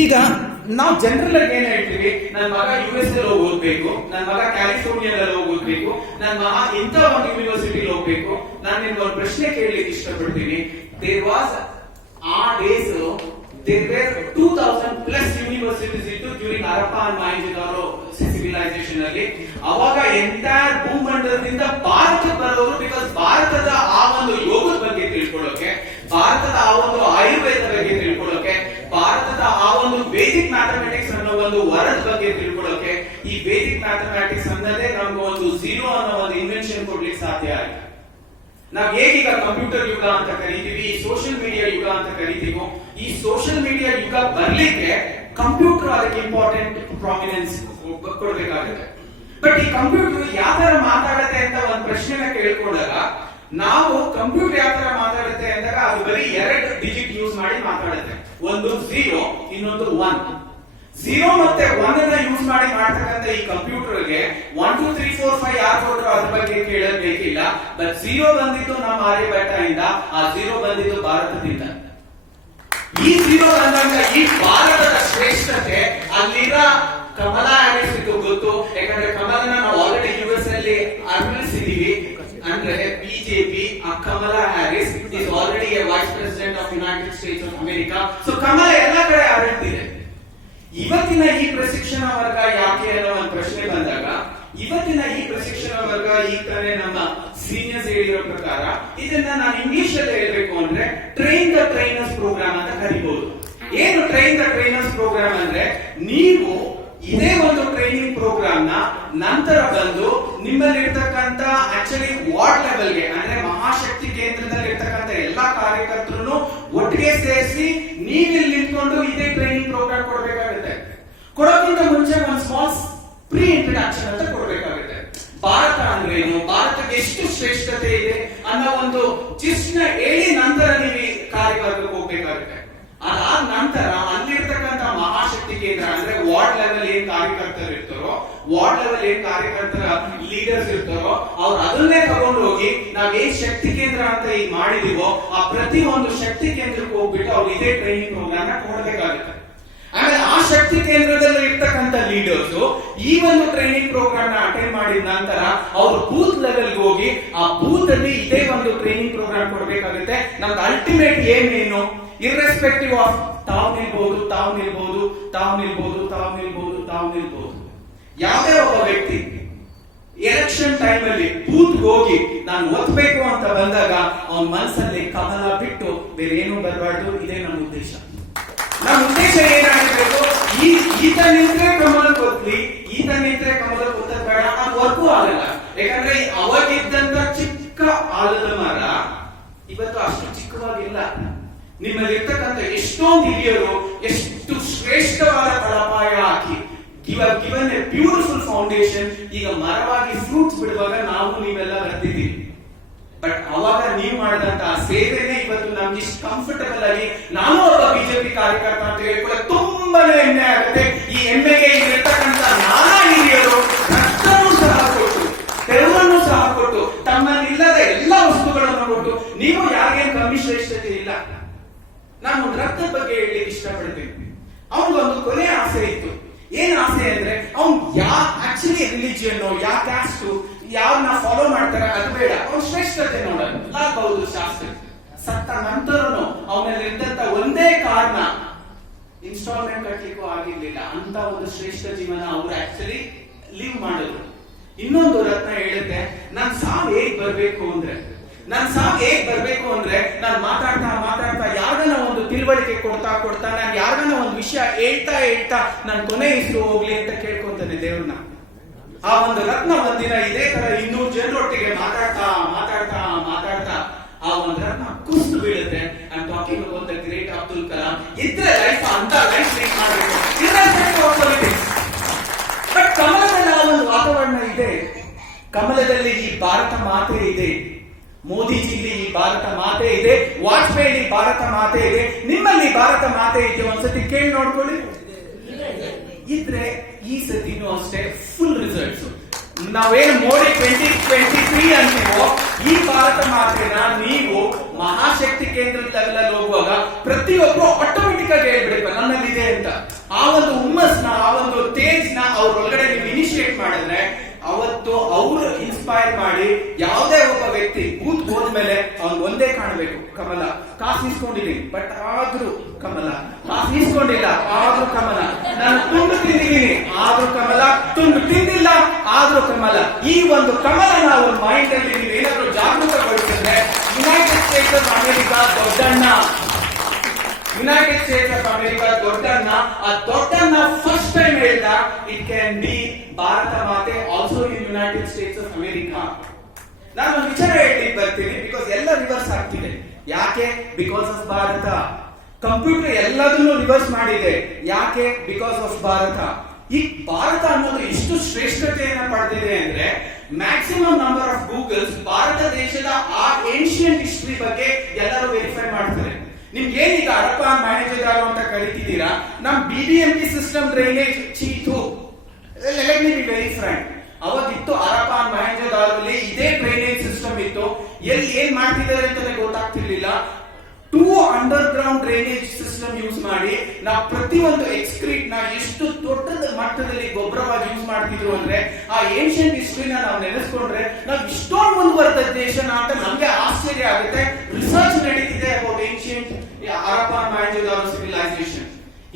ಈಗ ನಾವು ಜನರಲ್ ಆಗಿ ಏನ್ ಹೇಳ್ತೀವಿ, ನನ್ನ ಮಗ US ಅಲ್ಲಿ ಓದ್ಬೇಕು, ನನ್ನ ಮಗ ಕ್ಯಾಲಿಫೋರ್ನಿಯಾದಲ್ಲಿ ಓದ್ಬೇಕು, ನನ್ನ ಮಗ ಇಂಥ ಒಂದು ಯೂನಿವರ್ಸಿಟಿಲಿ ಹೋಗ್ಬೇಕು. ನಾನು ನಿಮ್ಗೆ ಒಂದು ಪ್ರಶ್ನೆ ಕೇಳಲಿಕ್ಕೆ ಇಷ್ಟಪಡ್ತೀನಿ. ದೇರ್ ವಾಸ್ ಆ days there were 2000 plus universities ಇತ್ತು ಡ್ಯೂರಿಂಗ್ ಹರಪ್ಪ ಅಂಡ್ ಮಾಹೆಂಜೊದಾರೋ ಸಿವಿಲೈಸೇಷನ್ ಅಲ್ಲಿ. ಅವಾಗ ಎಂಟೈರ್ ಭೂಮಂಡಲದಿಂದ ಭಾರತಕ್ಕೆ ಬರೋರು, ಬಿಕಾಸ್ ಭಾರತದ ಆ ಒಂದು ಯೋಗದ ಬಗ್ಗೆ ತಿಳ್ಕೊಳ್ಳೋಕೆ, ಭಾರತದ ಆ ಒಂದು ಆಯುರ್ವೇದ ಬಗ್ಗೆ ತಿಳ್ಕೊಳ್ಳೋಕೆ, ಭಾರತದ ಆ ಒಂದು ವೇದಿಕ್ ಮ್ಯಾಥಮೆಟಿಕ್ಸ್ ಅನ್ನೋ ಒಂದು ವರದ ಬಗ್ಗೆ ತಿಳ್ಕೊಳ್ಳೋಕೆ, ಈ ವೇದಿಕ್ ಮ್ಯಾಥಮೆಟಿಕ್ಸ್ ಅನ್ನೋದೇ ನಮ್ಗೆ ಒಂದು ಝೀರೋ ಅನ್ನೋ ಒಂದು ಇನ್ವೆನ್ಷನ್ ಕೊಡ್ಲಿಕ್ಕೆ ಸಾಧ್ಯ ಆಗಿದೆ. ನಾವ್ ಹೇಗೀಗ ಕಂಪ್ಯೂಟರ್ ಯುಗ ಅಂತ ಕರಿತೀವಿ, ಸೋಷಿಯಲ್ ಮೀಡಿಯಾ ಯುಗ ಅಂತ ಕರಿತೀವೋ, ಈ ಸೋಷಿಯಲ್ ಮೀಡಿಯಾ ಯುಗ ಬರ್ಲಿಕ್ಕೆ ಕಂಪ್ಯೂಟರ್ ಅದಕ್ಕೆ ಇಂಪಾರ್ಟೆಂಟ್ ಪ್ರಾಮಿನೆನ್ಸ್ ಕೊಡ್ಬೇಕಾಗುತ್ತೆ. ಬಟ್ ಈ ಕಂಪ್ಯೂಟರ್ ಯಾವ ತರ ಮಾತಾಡುತ್ತೆ ಅಂತ ಒಂದು ಪ್ರಶ್ನೆನ ಕೇಳ್ಕೊಂಡಾಗ, ನಾವು ಕಂಪ್ಯೂಟರ್ ಯಾವ ತರ ಮಾತಾಡುತ್ತೆ ಅಂದಾಗ ಅದು ಬರೀ 2 ಡಿಜಿಟ್ ಯೂಸ್ ಮಾಡಿ ಮಾತಾಡುತ್ತೆ. ಒಂದು 0, ಇನ್ನೊಂದು 1. 0 ಮತ್ತೆ 1 ಅನ್ನ ಯೂಸ್ ಮಾಡಿ ಮಾಡ್ತಕ್ಕಂಥ ಈ ಕಂಪ್ಯೂಟರ್ಗೆ 1 2 3 4 5 ಯಾರು ಕೊಟ್ಟರು ಅದ್ರ ಬಗ್ಗೆ ಕೇಳಬೇಕಿಲ್ಲ. ಬಟ್ 0 ಬಂದಿದ್ದು ನಮ್ಮ ಆರ್ಯಭಟ್ಟ ಇಂದ, ಆ 0 ಬಂದಿದ್ದು ಭಾರತದಿಂದ. ಈ 0 ಬಂದಾಗ ಈ ಭಾರತದ ಶ್ರೇಷ್ಠತೆ ಅಲ್ಲಿರೋ ಕಮಲಾ ಹ್ಯಾರಿಸ್ ಗೊತ್ತು. ಯಾಕಂದ್ರೆ ಕಮಲನ ನಾವು ಆಲ್ರೆಡಿ US ಅಲ್ಲಿ ಅರ್ಪಿಸಿದೀವಿ. ಅಂದ್ರೆ BJP Kamala Harris is already a vice president of United States of America. So Kamala ಎಲ್ಲ ಕಡೆ ಆಡಳಿತಿದೆ. ಇವತ್ತಿನ ಈ ಪ್ರಶಿಕ್ಷಣ ವರ್ಗ ಯಾಕೆ ಅನ್ನೋ ಒಂದು ಪ್ರಶ್ನೆ ಬಂದಾಗ, ಇವತ್ತಿನ ಈ ಪ್ರಶಿಕ್ಷಣ ವರ್ಗ ಈ ತರ ನಮ್ಮ ಸೀನಿಯರ್ಸ್ ಹೇಳಿರೋ ಪ್ರಕಾರ, ಇದನ್ನ ನಾನು ಇಂಗ್ಲಿಷ್ ಅಲ್ಲಿ ಹೇಳ್ಬೇಕು ಅಂದ್ರೆ ಟ್ರೈನ್ ದ ಟ್ರೈನರ್ಸ್ ಪ್ರೋಗ್ರಾಮ್ ಅಂತ ಕರಿಬಹುದು. ಏನು ಟ್ರೈನ್ ದ ಟ್ರೈನರ್ಸ್ ಪ್ರೋಗ್ರಾಮ್ ಅಂದ್ರೆ, ನೀವು ಇದೇ ಒಂದು ಟ್ರೈನಿಂಗ್ ಪ್ರೋಗ್ರಾಮ್ ನ ನಂತರ ಬಂದು ನಿಮ್ಮಲ್ಲಿ ಇರ್ತಕ್ಕಂತ ಆಕ್ಚುಲಿ ವಾರ್ಡ್ ಲೆವೆಲ್ಗೆ, ಅಂದ್ರೆ ಮಹಾಶಕ್ತಿ ಕೇಂದ್ರದಲ್ಲಿ ಇರ್ತಕ್ಕಂಥ ಎಲ್ಲಾ ಕಾರ್ಯಕರ್ತರನ್ನು ಒಟ್ಟಿಗೆ ಸೇರಿಸಿ ನೀವಿಲ್ಲಿ ನಿಂತ್ಕೊಂಡು ಇದೇ ಟ್ರೈನಿಂಗ್ ಪ್ರೋಗ್ರಾಮ್ ಕೊಡಬೇಕಾಗುತ್ತೆ. ಕೊಡೋಕ್ಕಿಂತ ಮುಂಚೆ ಒಂದು ಸ್ಮಾಲ್ ಪ್ರೀ ಇಂಟ್ರಡಕ್ಷನ್ ಅಂತ ಕೊಡಬೇಕಾಗುತ್ತೆ. ಭಾರತ ಅಂದ್ರೆ ಏನು, ಭಾರತಕ್ಕೆ ಎಷ್ಟು ಶ್ರೇಷ್ಠತೆ ಇದೆ ಅನ್ನೋ ಒಂದು ಜಿಸ್ಟ್ ನ ಹೇಳಿ ನಂತರ ನೀವು ಈ ಕಾರ್ಯವರ್ಗಕ್ಕೆ ಹೋಗ್ಬೇಕಾಗುತ್ತೆ. ಅದಾದ ನಂತರ ಅಲ್ಲಿರ್ತಕ್ಕಂಥ ಮಹಾಶಕ್ತಿ ಕೇಂದ್ರ ಅಂದ್ರೆ ವಾರ್ಡ್ ಲೆವೆಲ್ ಏನ್ ಕಾರ್ಯಕರ್ತರು ಇರ್ತಾರೋ, ವಾರ್ಡ್ ಲೆವೆಲ್ ಏನ್ ಕಾರ್ಯಕರ್ತರ ಲೀಡರ್ಸ್ ಇರ್ತಾರೋ, ಅವ್ರು ಅದನ್ನೇ ತಗೊಂಡು ಹೋಗಿ ನಾವ್ ಏನ್ ಶಕ್ತಿ ಕೇಂದ್ರ ಅಂತ ಈಗ ಮಾಡಿದೀವೋ ಆ ಪ್ರತಿ ಒಂದು ಶಕ್ತಿ ಕೇಂದ್ರಕ್ಕೆ ಹೋಗ್ಬಿಟ್ಟು ಅವ್ರು ಇದೇ ಟ್ರೈನಿಂಗ್ ಪ್ರೋಗ್ರಾಮ್ ನ ಕೊಡಬೇಕಾಗುತ್ತೆ. ಆಮೇಲೆ ಆ ಶಕ್ತಿ ಕೇಂದ್ರದಲ್ಲಿ ಇರ್ತಕ್ಕಂಥ ಲೀಡರ್ಸ್ ಈ ಒಂದು ಟ್ರೈನಿಂಗ್ ಪ್ರೋಗ್ರಾಮ್ ನ ಅಟೆಂಡ್ ಮಾಡಿದ ನಂತರ ಅವರು ಬೂತ್ ಲೆವೆಲ್ ಹೋಗಿ ಆ ಬೂತ್ ಅಲ್ಲಿ ಇದೇ ಒಂದು ಟ್ರೈನಿಂಗ್ ಪ್ರೋಗ್ರಾಮ್ ಕೊಡಬೇಕಾಗುತ್ತೆ. ನಮ್ದು ಅಲ್ಟಿಮೇಟ್ ಏನು, ಇರ್ರೆಸ್ಪೆಕ್ಟಿವ್ ಆಫ್ ತಾವು ನಿಲ್ಬಹುದು, ತಾವು ನಿಲ್ಬಹುದು, ತಾವು ನಿಲ್ಬಹುದು, ತಾವು ನಿಲ್ಬಹುದು, ತಾವು ನಿಲ್ಬಹುದು. ಯಾವುದೇ ಒಬ್ಬ ವ್ಯಕ್ತಿ ಎಲೆಕ್ಷನ್ ಟೈಮ್ ಅಲ್ಲಿ ಬೂತ್ ಹೋಗಿ ನಾನು ಒತ್ತಬೇಕು ಅಂತ ಬಂದಾಗ ಅವನ ಮನಸ್ಸಲ್ಲಿ ಕಮಲ ಬಿಟ್ಟು ಬೇರೆ ಏನು ಬರಬಾರ್ದು. ಇದೇ ನಮ್ಮ ಉದ್ದೇಶ. ನಮ್ಮ ಉದ್ದೇಶ ಏನಾಗಬೇಕು, ಈತ ನಿಂತ್ರೆ ಕಮಲ ಕೊತ್ಲಿ, ಈತ ನಿಂತ್ರೆ ಕಮಲ ಕೊತ್ತದ್ ಬೇಡ, ಅದು ವರ್ಗೂ ಆಗಲ್ಲ. ಯಾಕಂದ್ರೆ ಅವಾಗಿದ್ದಂತ ಚಿಕ್ಕ ಆಲದ ಮರ ಇವತ್ತು ಅಷ್ಟು ಚಿಕ್ಕವಾಗಿಲ್ಲ. ನಿಮ್ಮಲ್ಲಿ ಇರ್ತಕ್ಕಂಥ ಎಷ್ಟೊಂದು ಹಿರಿಯರು ಎಷ್ಟು ಶ್ರೇಷ್ಠವಾದ ತಳಪಾಯ ಹಾಕಿ ಗಿವನ್ ಎ ಬ್ಯೂಟಿಫುಲ್ ಫೌಂಡೇಶನ್ ಈಗ ಮರವಾಗಿ ಫ್ರೂಟ್ಸ್ ಬಿಡುವಾಗ ನಾವು ನೀವೆಲ್ಲ ಬರ್ತಿದ್ದೀವಿ. ಬಟ್ ಅವಾಗ ನೀವು ಮಾಡಿದಂತ ಸೇವೆನೇ ಇವತ್ತು ನಮ್ಗೆ ಇಷ್ಟು ಕಂಫರ್ಟಬಲ್ ಆಗಿ ನಾನು ಒಬ್ಬ ಬಿಜೆಪಿ ಕಾರ್ಯಕರ್ತ ಅಂತ ಹೇಳ್ಕೊಳ್ಳೋಕೆ ತುಂಬಾನೇ ಹೆಮ್ಮೆ ಆಗುತ್ತೆ. ಈ ಹೆಮ್ಮೆಗೆ ಇಲ್ಲಿರ್ತಕ್ಕಂಥ ನಾನಾ ಹಿರಿಯರು ರಕ್ತವೂ ಸಹ ಕೊಟ್ಟು, ತೆರವನ್ನು ಸಹ ಕೊಟ್ಟು, ತಮ್ಮಲ್ಲಿಲ್ಲದ ಎಲ್ಲ ವಸ್ತುಗಳನ್ನು ಕೊಟ್ಟು, ನೀವು ಯಾರಿಗೇನು ಕಮ್ಮಿ ಶ್ರೇಷ್ಠತೆ ಇಲ್ಲ. ನಾನು ಒಂದು ರಕ್ತದ ಬಗ್ಗೆ ಹೇಳಲಿಕ್ಕೆ ಇಷ್ಟಪಡ್ತೀನಿ. ಅವನಿಗೊಂದು ಕೊನೆ ಆಸೆ ಇತ್ತು. ಏನ್ ಆಸೆ ಅಂದ್ರೆ, ಅವ್ನು ಆಕ್ಚುಲಿ ರಿಲಿಜಿಯನ್, ಯಾವ ಕ್ಯಾಸ್ಟ್, ಯಾರನ್ನ ಫಾಲೋ ಮಾಡ್ತಾರೆ ಅದು ಬೇಡ, ಅವ್ನ ಶ್ರೇಷ್ಠತೆ ನೋಡೋದು ಲಾಭಬಹುದು ಶಾಸ್ತ್ರ. ಸತ್ತ ನಂತರನು ಅವನಲ್ಲಿ ಇದ್ದಂತ ಒಂದೇ ಕಾರಣ ಇನ್ಸ್ಟಾಲ್ಮೆಂಟ್ ಕಟ್ಟಲಿಕ್ಕೂ ಆಗಿರ್ಲಿಲ್ಲ. ಅಂತ ಒಂದು ಶ್ರೇಷ್ಠ ಜೀವನ ಅವ್ರು ಆಕ್ಚುಲಿ ಲೀವ್ ಮಾಡಿದ್ರು. ಇನ್ನೊಂದು ರತ್ನ ಹೇಳುತ್ತೆ, ನನ್ ಸಾವು ಹೇಗ್ ಬರ್ಬೇಕು ಅಂದ್ರೆ, ನಾನು ಮಾತಾಡ್ತಾ ಯಾರನ್ನ ಒಂದು ತಿಳುವಳಿಕೆ ಕೊಡ್ತಾ ನಾನು ಯಾರನ್ನ ಒಂದು ವಿಷಯ ಹೇಳ್ತಾ ನಾನು ಕೊನೆ ಹೆಸರು ಹೋಗ್ಲಿ ಅಂತ ಕೇಳ್ಕೊಂತಾನೆ ದೇವ್ರನ್ನ. ಆ ಒಂದು ರತ್ನ ಒಂದಿನ ಇದೇ ತರ 200 ಜನರೊಟ್ಟಿಗೆ ಮಾತಾಡ್ತಾ ಆ ಒಂದು ರತ್ನ ಕುಸಿದು ಬೀಳುತ್ತೆ. I am talking about the great Abdul Kalam. ಇದ್ರೆ ಲೈಫ್ ಅಂತ ಲೈಫ್ ಲೀಡ್ ಮಾಡಬೇಕು. ಬಟ್ ಕಮಲದಲ್ಲಿ ಆ ಒಂದು ವಾತಾವರಣ ಇದೆ. ಕಮಲದಲ್ಲಿ ಈ ಭಾರತ ಮಾತೆ ಇದೆ, ಮೋದಿಜಿಲಿ ಈ ಭಾರತ ಮಾತೆ ಇದೆ, ವಾಜಪೇಯಿ ಭಾರತ ಮಾತೆ ಇದೆ. ನಿಮ್ಮಲ್ಲಿ ಭಾರತ ಮಾತೆ ಇದೆ, ಒಂದ್ಸತಿ ಕೇಳಿ ನೋಡ್ಕೊಳ್ಳಿ. ಇದ್ರೆ ಈ ಸತಿನೂ ಅಷ್ಟೇ ಫುಲ್ ರಿಸಲ್ಟ್ಸ್. ನಾವೇನು ಮೋಡಿ 2023 ಅಂತೀವೋ, ಈ ಭಾರತ ಮಾತೆನ ನೀವು ಮಹಾಶಕ್ತಿ ಕೇಂದ್ರದ ಲೆವೆಲ್ ಹೋಗುವಾಗ ಪ್ರತಿಯೊಬ್ಬರು ಆಟೋಮೆಟಿಕ್ ಆಗಿ ಹೇಳ್ಬಿಡುತ್ತೆ. ಸಾಧ್ಯತೆಗಳಿವೆ, ನನ್ನಲ್ಲಿದೆ ಅಂತ. ಆ ಒಂದು ಹುಮ್ಮಸ್ನ, ಆ ಒಂದು ತೇಜ್ನ ಅವ್ರೊಳಗಡೆ ನೀವು ಇನಿಶಿಯೇಟ್ ಮಾಡಿದ್ರೆ ಅವತ್ತು ಅವರು ಇನ್ಸ್ಪೈರ್ ಮಾಡಿ ಯಾವುದೇ ಒಬ್ಬ ವ್ಯಕ್ತಿ ಬೂತ್ ಹೋದ್ಮೇಲೆ ಅವ್ನು ಒಂದೇ ಕಾಣಬೇಕು, ಕಮಲ. ಕಾಸು ಇಸ್ಕೊಂಡಿದ್ದೀನಿ ಬಟ್ ಆದ್ರೂ ಕಮಲ, ಕಾಸು ಇಸ್ಕೊಂಡಿಲ್ಲ ಆದ್ರೂ ಕಮಲ, ನಾನು ತುಂಡು ತಿಂದಿದ್ದೀನಿ ಆದ್ರೂ ಕಮಲ, ತುಂಡು ತಿಂದಿಲ್ಲ ಆದ್ರೂ ಕಮಲ. ಈ ಒಂದು ಕಮಲನ ಅವ್ರ ಮೈಂಡ್ ಅಲ್ಲಿ ನೀವು ಏನಾದ್ರೂ ಜಾಗೃತಗೊಳಿಸಿದ್ರೆ ಯುನೈಟೆಡ್ ಸ್ಟೇಟ್ಸ್ ಆಫ್ ಅಮೆರಿಕಾ ದೊಡ್ಡಣ್ಣ, ಯುನೈಟೆಡ್ ಸ್ಟೇಟ್ಸ್ ಆಫ್ ಅಮೆರಿಕಾ ದೊಡ್ಡಣ್ಣ, ಆ ದೊಡ್ಡಣ್ಣ ಫಸ್ಟ್ ಟೈಮ್ ಹೇಳ್ದ it can be Bharata Mate also in United States of America. ನಾನು ಒಂದು ವಿಚಾರ ಹೇಳ್ಲಿಕ್ಕೆ ಬರ್ತೀನಿ, ಬಿಕಾಸ್ ಎಲ್ಲ ರಿವರ್ಸ್ ಆಗ್ತಿದೆ. ಯಾಕೆ? Because of Bharat. ಕಂಪ್ಯೂಟರ್ ಎಲ್ಲದನ್ನು ರಿವರ್ಸ್ ಮಾಡಿದೆ. ಯಾಕೆ? Because of Bharat. ಈ ಭಾರತ ಅನ್ನೋದು ಇಷ್ಟು ಶ್ರೇಷ್ಠತೆಯನ್ನ ಪಡೆದಿದೆ ಅಂದ್ರೆ maximum number of Google's Bharat ದೇಶದ ಆ ಏನ್ಷಿಯಂಟ್ ಹಿಸ್ಟ್ರಿ ಬಗ್ಗೆ ಎಲ್ಲರೂ ವೆರಿಫೈ ಮಾಡ್ತಾರೆ. ನಿಮ್ಗೆ ಏನೀಗ ಹರಪ್ಪ ಮ್ಯಾನೇಜರ್ ಅಂತ ಕರಿತಿದ್ದೀರಾ, ನಮ್ BBMP ಸಿಸ್ಟಮ್ ಡ್ರೈನೇಜ್ ಚೀತು. Let me be very frank, ಅವತ್ತಿತ್ತು ಹರಪ್ಪ ಮ್ಯಾನೇಜರ್ ಇದೇ ಡ್ರೈನೇಜ್ ಸಿಸ್ಟಮ್ ಇತ್ತು. ಎಲ್ಲಿ ಏನ್ ಮಾಡ್ತಿದ್ದಾರೆ ಅಂತಾನೆ ಗೊತ್ತಾಗ್ತಿರ್ಲಿಲ್ಲ. 2 underground drainage system use ಮಾಡಿ ನಾವು ಪ್ರತಿಯೊಂದು ಎಕ್ಸ್ಕ್ರೀಟ್ ನ ಎಷ್ಟು ದೊಡ್ಡ ಮಟ್ಟದಲ್ಲಿ ಗೊಬ್ಬರವಾಗಿ ಯೂಸ್ ಮಾಡ್ತಿದ್ರು ಅಂದ್ರೆ ಆ ಏನ್ಷಿಯಂಟ್ ಹಿಸ್ಟ್ರಿನ ನಾವು ನೆನೆಸ್ಕೊಂಡ್ರೆ ನಾವು ಇಷ್ಟೊಂದು ಮುಂದುವರೆದ ದೇಶನ ಅಂತ ನಮ್ಗೆ ಆಶ್ಚರ್ಯ ಆಗುತ್ತೆ. ರಿಸರ್ಚ್ ನಡೀತಿದೆ about ancient Harappa manager civilisation.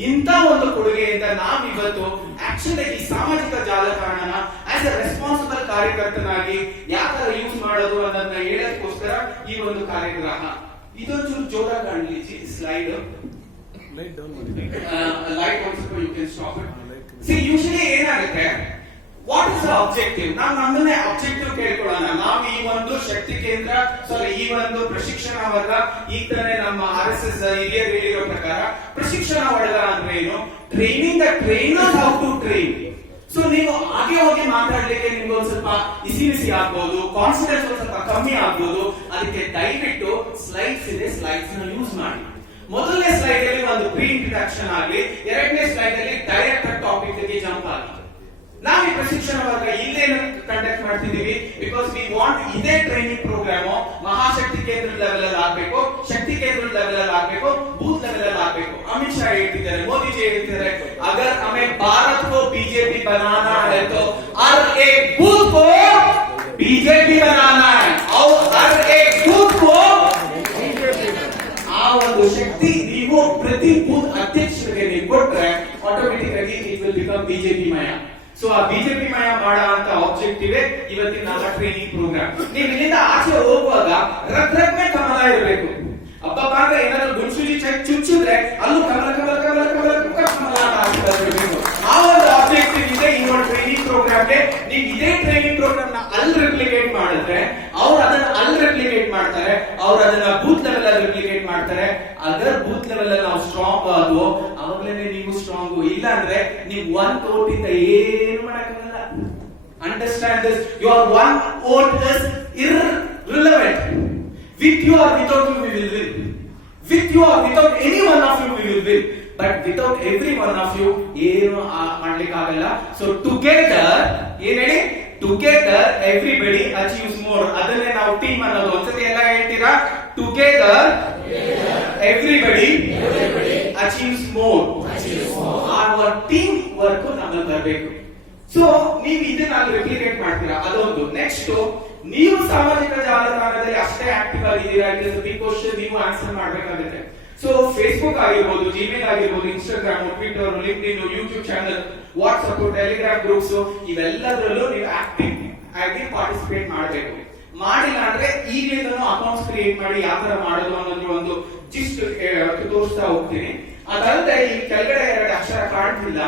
ಇಂತ ಒಂದು ಕೊಡುಗೆಯಿಂದ ನಾವು ಇವತ್ತು ಆಕ್ಚುಲಿ ಈ ಸಾಮಾಜಿಕ ಜಾಲತಾಣನ ಆಸ್ ಎ ರೆಸ್ಪಾನ್ಸಿಬಲ್ ಕಾರ್ಯಕರ್ತನಾಗಿ ಯಾವ ತರ ಯೂಸ್ ಮಾಡೋದು ಅನ್ನೋದನ್ನ ಹೇಳೋದಕ್ಕೋಸ್ಕರ ಈ ಒಂದು ಕಾರ್ಯಕ್ರಮ. ಇದೊಂಚೂರು ಜೋರ ಕಾಣಲಿ slide, light also you can stop it. See usually ಏನಾಗುತ್ತೆ, ವಾಟ್ ಇಸ್ ದ ಆಬ್ಜೆಕ್ಟಿವ್? ನಾವು ನಮ್ಮನ್ನೇ ಆಬ್ಜೆಕ್ಟಿವ್ ಕೇಳ್ಕೊಳ್ಳೋಣ. ನಾವು ಈ ಒಂದು ಶಕ್ತಿ ಕೇಂದ್ರ, ಈ ಒಂದು ಪ್ರಶಿಕ್ಷಣ ವರ್ಗ, ಈ ತರ ನಮ್ಮ RSS ಹಿರಿಯರು ಹೇಳಿರೋ ಪ್ರಕಾರ ಪ್ರಶಿಕ್ಷಣ ವರ್ಗ ಅಂದ್ರೆ ಏನು? Training the trainers how to train. So ನೀವು ಹಾಗೆ ಹೋಗಿ ಮಾತಾಡ್ಲಿಕ್ಕೆ ನಿಮ್ಗೆ ಒಂದ್ ಸ್ವಲ್ಪ ಇಸಿ ಆಗ್ಬಹುದು, ಕಾನ್ಫಿಡೆನ್ಸ್ ಒಂದ್ ಸ್ವಲ್ಪ ಕಮ್ಮಿ ಆಗ್ಬಹುದು. ಅದಕ್ಕೆ ದಯವಿಟ್ಟು ಸ್ಲೈಡ್ಸ್ ಇದೆ, ಸ್ಲೈಡ್ಸ್ ನ ಯೂಸ್ ಮಾಡಿ. ಮೊದಲನೇ ಸ್ಲೈಡ್ ಅಲ್ಲಿ ಒಂದು ಪ್ರೀ ಇಂಟ್ರಡಕ್ಷನ್ ಆಗಲಿ, ಎರಡನೇ ಸ್ಲೈಡ್ ಅಲ್ಲಿ ಡೈರೆಕ್ಟ್ ಟಾಪಿಕ್ ಗೆ ಜಂಪ್ ಆಗಿ. ನಾವು ಈ ಪ್ರಶಿಕ್ಷಣ ವರ್ಗ ಇಲ್ಲೇನು ಕಂಡಕ್ಟ್ ಮಾಡ್ತಿದೀವಿ ಬಿಕಾಸ್ ವಿ ವಾಂಟ್ ಇದೇ ಟ್ರೈನಿಂಗ್ ಪ್ರೋಗ್ರಾಮ್ ಮಹಾಶಕ್ತಿ ಕೇಂದ್ರ ಲೆವೆಲ್ ಅಲ್ಲಿ ಆಗ್ಬೇಕು, ಶಕ್ತಿ ಕೇಂದ್ರ ಲೆವೆಲ್ ಅಲ್ಲಿ ಆಗ್ಬೇಕು, ಬೂತ್ ಲೆವೆಲ್ ಅಲ್ಲಿ ಆಗ್ಬೇಕು. ಅಮಿತ್ ಶಾ ಹೇಳ್ತಿದ್ದಾರೆ, ಮೋದಿಜಿ ಹೇಳ್ತಿದ್ದಾರೆ, ಅಗರ್ ಹमें भारत को बीजेपी बनाना है तो हर एक बूथ को बीजेपी बनाना है और हर एक बूथ को ಆ ಒಂದು ಶಕ್ತಿ ನೀವು ಪ್ರತಿ ಬೂತ್ ಅಧ್ಯಕ್ಷರಿಗೆ ನೀವು ಕೊಟ್ರೆ ಆಟೋಮೆಟಿಕ್ ಆಗಿ ಇಟ್ ವಿಲ್ ಬಿಕಮ್ ಬಿಜೆಪಿ ಮಯ. ಸೊ ಆ ಬಿಜೆಪಿ ಮಯ ಮಾಡೋ ಅಂತ ಆಬ್ಜೆಕ್ಟಿವ್ ಇವತ್ತಿನ ನಮ್ಮ ಟ್ರೈನಿಂಗ್ ಪ್ರೋಗ್ರಾಮ್. ನೀವು ಇಲ್ಲಿಂದ ಆಚೆ ಹೋಗುವಾಗ ರಕ್ತರಕ್ತನೇ ಕಮಲ ಇರಬೇಕು. ಹಬ್ಬ ಏನಾದ್ರು ಗುಂಸೂಜಿ ಚುಚ್ಚಿದ್ರೆ ಅಲ್ಲೂ ಕಮಲ ಕಮಲ ಕಮಲ ಕಮಲ ಕಮಲ ಅಂತ ಆ ಒಂದು ಆಬ್ಜೆಕ್ಟಿವ್ ಇದೆ ಈ ಒಂದು ಟ್ರೈನಿಂಗ್ ಪ್ರೋಗ್ರಾಮ್ಗೆ. ನೀವು ಇದೇ ಟ್ರೈನಿಂಗ್ ಪ್ರೋಗ್ರಾಮ್ ನ ಅಲ್ಲಿ ರೆಪ್ಲಿಕೇಟ್ ಮಾಡಿದ್ರೆ ಅವ್ರು ಅದನ್ನ ಅಲ್ಲಿ ರೆಪ್ಲಿಕೇಟ್ ಮಾಡ್ತಾರೆ, ಅವ್ರು ಅದನ್ನ ಬೂತ್ ಲೆವೆಲ್ ಅಲ್ಲಿ ರೆಪ್ಲಿಕೇಟ್ ಮಾಡ್ತಾರೆ. ಅದರ್ ಬೂತ್ ಲೆವೆಲ್ ಅಲ್ಲಿ ನಾವು ಸ್ಟ್ರಾಂಗ್ ಆದ್ವು ಅವಾಗಲೇ ನೀವು ಸ್ಟ್ರಾಂಗ್. ಇಲ್ಲ ಅಂದ್ರೆ ನೀವು 1 vote ಇಂದ ಏನು ಮಾಡಕ್ಕಾಗಲ್ಲ. Understand this, your 1 vote is irrelevant. With you or without you we will win. With you or without any one of you we will win. But without every one of you ಏನು ಮಾಡ್ಲಿಕ್ಕೆ ಆಗಲ್ಲ. So together ಏನ್ ಹೇಳಿ, together everybody achieves more. ಅದನ್ನೇ ನಾವು team ಅನ್ನೋದು. ಒಂದ್ಸತಿ ಎಲ್ಲ ಹೇಳ್ತೀರಾ, together everybody achieves more. our team work ನಮ್ಮಲ್ಲಿ ಬರಬೇಕು. ಸೊ ನೀವು ಇದನ್ನ ರೆಪ್ಲಿಕೇಟ್ ಮಾಡ್ತೀರಾ, ಅದೊಂದು. ನೆಕ್ಸ್ಟ್, ನೀವು ಸಾಮಾಜಿಕ ಜಾಲತಾಣದಲ್ಲಿ ಅಷ್ಟೇ ಆಕ್ಟಿವ್ ಆಗಿದ್ದೀರಾ, ಇಟ್ ಇಸ್ ಬಿಗ್ ಕ್ವೆಶ್ಚನ್. ನೀವು ಆನ್ಸರ್ ಮಾಡಬೇಕಾಗುತ್ತೆ. ಸೊ ಫೇಸ್ಬುಕ್ ಆಗಿರ್ಬೋದು, ಜಿಮೇಲ್ ಆಗಿರ್ಬೋದು, Instagram, Twitter, LinkedIn, YouTube channel, WhatsApp, Telegram groups, ಇವೆಲ್ಲದರಲ್ಲೂ ನೀವು ಆಕ್ಟಿವ್ ಆಗಿ ಪಾರ್ಟಿಸಿಪೇಟ್ ಮಾಡಬೇಕು. ಮಾಡಿಲ್ಲ ಅಂದ್ರೆ ಈಗಲಿಂದನೂ ಅಕೌಂಟ್ಸ್ ಕ್ರಿಯೇಟ್ ಮಾಡಿ ಯಾವ ತರ ಮಾಡೋದು ಅನ್ನೋದ್ರ ಒಂದು ಜಿಸ್ಟ್ ತೋರಿಸ್ತಾ ಹೋಗ್ತೀನಿ. ಅದಲ್ಲದೆ ಈ ಕೆಳಗಡೆ 2 ಅಕ್ಷರ ಕಾಣ್ತಿಲ್ಲ.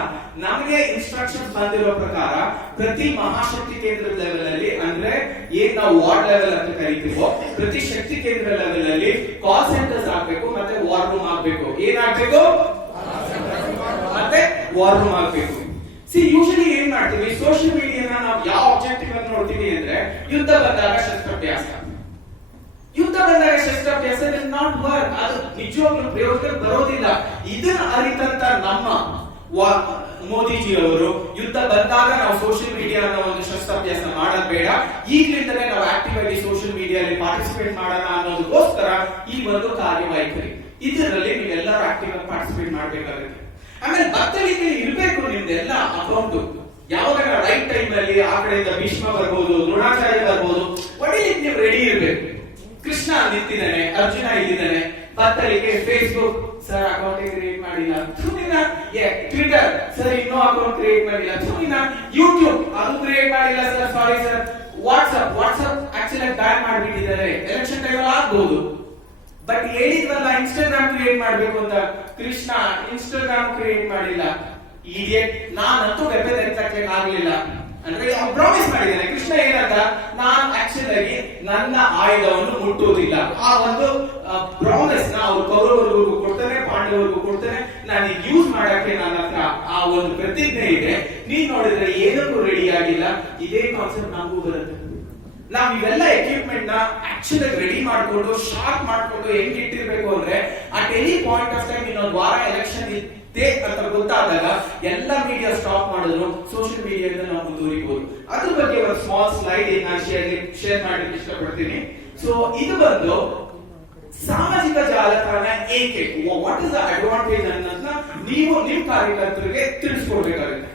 ನಮಗೆ ಇನ್ಸ್ಟ್ರಕ್ಷನ್ಸ್ ಬಂದಿರೋ ಪ್ರಕಾರ ಪ್ರತಿ ಮಹಾಶಕ್ತಿ ಕೇಂದ್ರ ಲೆವೆಲ್ ಅಲ್ಲಿ, ಅಂದ್ರೆ ಏನ್ ನಾವು ವಾರ್ಡ್ ಲೆವೆಲ್ ಅಂತ ಕರಿತೀವೋ, ಪ್ರತಿ ಶಕ್ತಿ ಕೇಂದ್ರ ಲೆವೆಲ್ ಅಲ್ಲಿ ಕಾಲ್ ಸೆಂಟರ್ಸ್ ಆಗ್ಬೇಕು, ಮತ್ತೆ ವಾರ್ ರೂಮ್ ಆಗ್ಬೇಕು. ಏನಾಗ್ಬೇಕು? ಮತ್ತೆ ವಾರ್ ರೂಮ್ ಆಗ್ಬೇಕು. ಸಿ ಯೂಶಲಿ ಏನ್ ಮಾಡ್ತೀವಿ, ಸೋಷಿಯಲ್ ಮೀಡಿಯಾನ ನಾವು ಯಾವ ಆಬ್ಜೆಕ್ಟಿವ್ ಅನ್ನು ನೋಡ್ತೀವಿ ಅಂದ್ರೆ ಯುದ್ಧ ಬಂದಾಗ ಶಸ್ತ್ರಾಭ್ಯಾಸ. ಯುದ್ಧ ಬಂದಾಗ ಶಸ್ತ್ರಾಭ್ಯಾಸ ವಿಲ್ ನಾಟ್ ವರ್ಕ್. ಅದು ನಿಜವಾಗ್ಲೂ ಪ್ರಯೋಗಕ್ಕೆ ಬರೋದಿಲ್ಲ. ಇದನ್ನ ಅರಿತಂತ ನಮ್ಮ ಮೋದಿಜಿ ಅವರು ಯುದ್ಧ ಬಂದಾಗ ನಾವು ಸೋಷಿಯಲ್ ಮೀಡಿಯಾ ಅನ್ನೋ ಒಂದು ಶಸ್ತ್ರಾಭ್ಯಾಸ ಮಾಡೋದು ಬೇಡ, ಈಗಲಿಂದಲೇ ನಾವು ಆಕ್ಟಿವ್ ಆಗಿ ಸೋಷಿಯಲ್ ಮೀಡಿಯಾದಲ್ಲಿ ಪಾರ್ಟಿಸಿಪೇಟ್ ಮಾಡೋಣ ಅನ್ನೋದಕ್ಕೋಸ್ಕರ ಈ ಒಂದು ಕಾರ್ಯವೈಖರಿ. ಇದರಲ್ಲಿ ನೀವೆಲ್ಲರೂ ಆಕ್ಟಿವ್ ಆಗಿ ಪಾರ್ಟಿಸಿಪೇಟ್ ಮಾಡ್ಬೇಕಾಗುತ್ತೆ. ಆಮೇಲೆ ಬತ್ತಳಿಕೆ ಇರಬೇಕು ನಿಮ್ದೆಲ್ಲ ಅಕೌಂಟ್. ಯಾವಾಗ ರೈಟ್ ಟೈಮ್ ಅಲ್ಲಿ ಆ ಕಡೆಯಿಂದ ಭೀಷ್ಮ ಬರ್ಬೋದು, ದ್ರೋಣಾಚಾರ್ಯ ಬರ್ಬೋದು, ಒಟ್ಟಿಗೆ ನೀವು ರೆಡಿ ಇರ್ಬೇಕು. ಕೃಷ್ಣ ನಿಂತಿದ್ದಾನೆ, ಅರ್ಜುನ ಇಲ್ಲಿದ್ದಾನೆ, ಬತ್ತಳಿಕೆ ಫೇಸ್ಬುಕ್ ಸರ್ ಅಕೌಂಟ್ ಕ್ರಿಯೇಟ್ ಮಾಡಿಲ್ಲ, ಟ್ವಿಟರ್ ಸರ್ ಇನ್ನೂ ಅಕೌಂಟ್ ಕ್ರಿಯೇಟ್ ಮಾಡಿಲ್ಲ, ಯೂಟ್ಯೂಬ್ ಅದು ಕ್ರಿಯೇಟ್ ಮಾಡಿಲ್ಲ sir, sorry sir. WhatsApp actually ban ಮಾಡಿಬಿಟ್ಟಿದ್ದಾರೆ, ಎಲೆಕ್ಷನ್ ಟೈಮ್ ಅಲ್ಲಿ ಆಗ್ಬಹುದು. ಬಟ್ ಹೇಳಿದ್ವಲ್ಲ ಇನ್ಸ್ಟಾಗ್ರಾಮ್ ಕ್ರಿಯೇಟ್ ಮಾಡ್ಬೇಕು ಅಂತ, ಕೃಷ್ಣ ಇನ್ಸ್ಟಾಗ್ರಾಮ್ ಕ್ರಿಯೇಟ್ ಮಾಡಿಲ್ಲ. ಇಡಿಯಟ್, ನಾನಂತೂ ವೆಬ್ ಎತ್ತಕ್ಕೆ ಆಗ್ಲಿಲ್ಲ ಅಂದ್ರೆ ಪ್ರಾಮಿಸ್ ಮಾಡಿದ್ದೇನೆ. ಕೃಷ್ಣ ಏನಂತ, ನಾನು ಆಕ್ಚುಲ್ ಆಗಿ ನನ್ನ ಆಯುಧವನ್ನು ಮುಟ್ಟುವುದಿಲ್ಲ. ಆ ಒಂದು ಪ್ರಾಮಿಸ್ ನ ಅವ್ರು ಕೌರವರಿಗೂ ಕೊಡ್ತಾನೆ, ಪಾಂಡವರಿಗೂ ಕೊಡ್ತಾನೆ. ನಾನು ಯೂಸ್ ಮಾಡಕ್ಕೆ ನನ್ನ ಹತ್ರ ಆ ಒಂದು ಪ್ರತಿಜ್ಞೆ ಇದೆ. ನೀನ್ ನೋಡಿದ್ರೆ ಏನಕ್ಕೂ ರೆಡಿ ಆಗಿಲ್ಲ. ಇದೇ ಕಾನ್ಸೆಪ್ಟ್ ನಮಗೂ ಬರುತ್ತೆ. ನಾವ್ ಇವೆಲ್ಲ ಎಕ್ವಿಪ್ಮೆಂಟ್ ನ ಆಕ್ಚುಲ್ ಆಗಿ ರೆಡಿ ಮಾಡ್ಕೊಂಡು ಶಾರ್ಪ್ ಮಾಡ್ಕೊಂಡು ಹೆಂಗ್ ಇಟ್ಟಿರ್ಬೇಕು ಅಂದ್ರೆ, at any point of time ಇನ್ನೊಂದು ವಾರ ಎಲೆಕ್ಷನ್ ಇದೆ ಅಂತ ಗೊತ್ತಾದಾಗ ಎಲ್ಲ ಮೀಡಿಯಾ ಸ್ಟಾಪ್ ಮಾಡಿದ್ರು, ಸೋಷಿಯಲ್ ಮೀಡಿಯಾದಿಂದ ನಾವು ಮುಂದುವರಿಬಹುದು. ಅದ್ರ ಬಗ್ಗೆ ಒಂದು ಸ್ಮಾಲ್ ಸ್ಲೈಡ್ ನಾನು ಶೇರ್ ಮಾಡಲಿಕ್ಕೆ ಇಷ್ಟಪಡ್ತೀನಿ. ಸೊ ಇದು ಬಂದು ಸಾಮಾಜಿಕ ಜಾಲತಾಣ ಏಕೆ, ವಾಟ್ ಇಸ್ ದ ಅಡ್ವಾಂಟೇಜ್ ಅನ್ನೋದನ್ನ ನೀವು ನಿಮ್ ಕಾರ್ಯಕರ್ತರಿಗೆ ತಿಳಿಸ್ಕೊಡ್ಬೇಕಾಗುತ್ತೆ.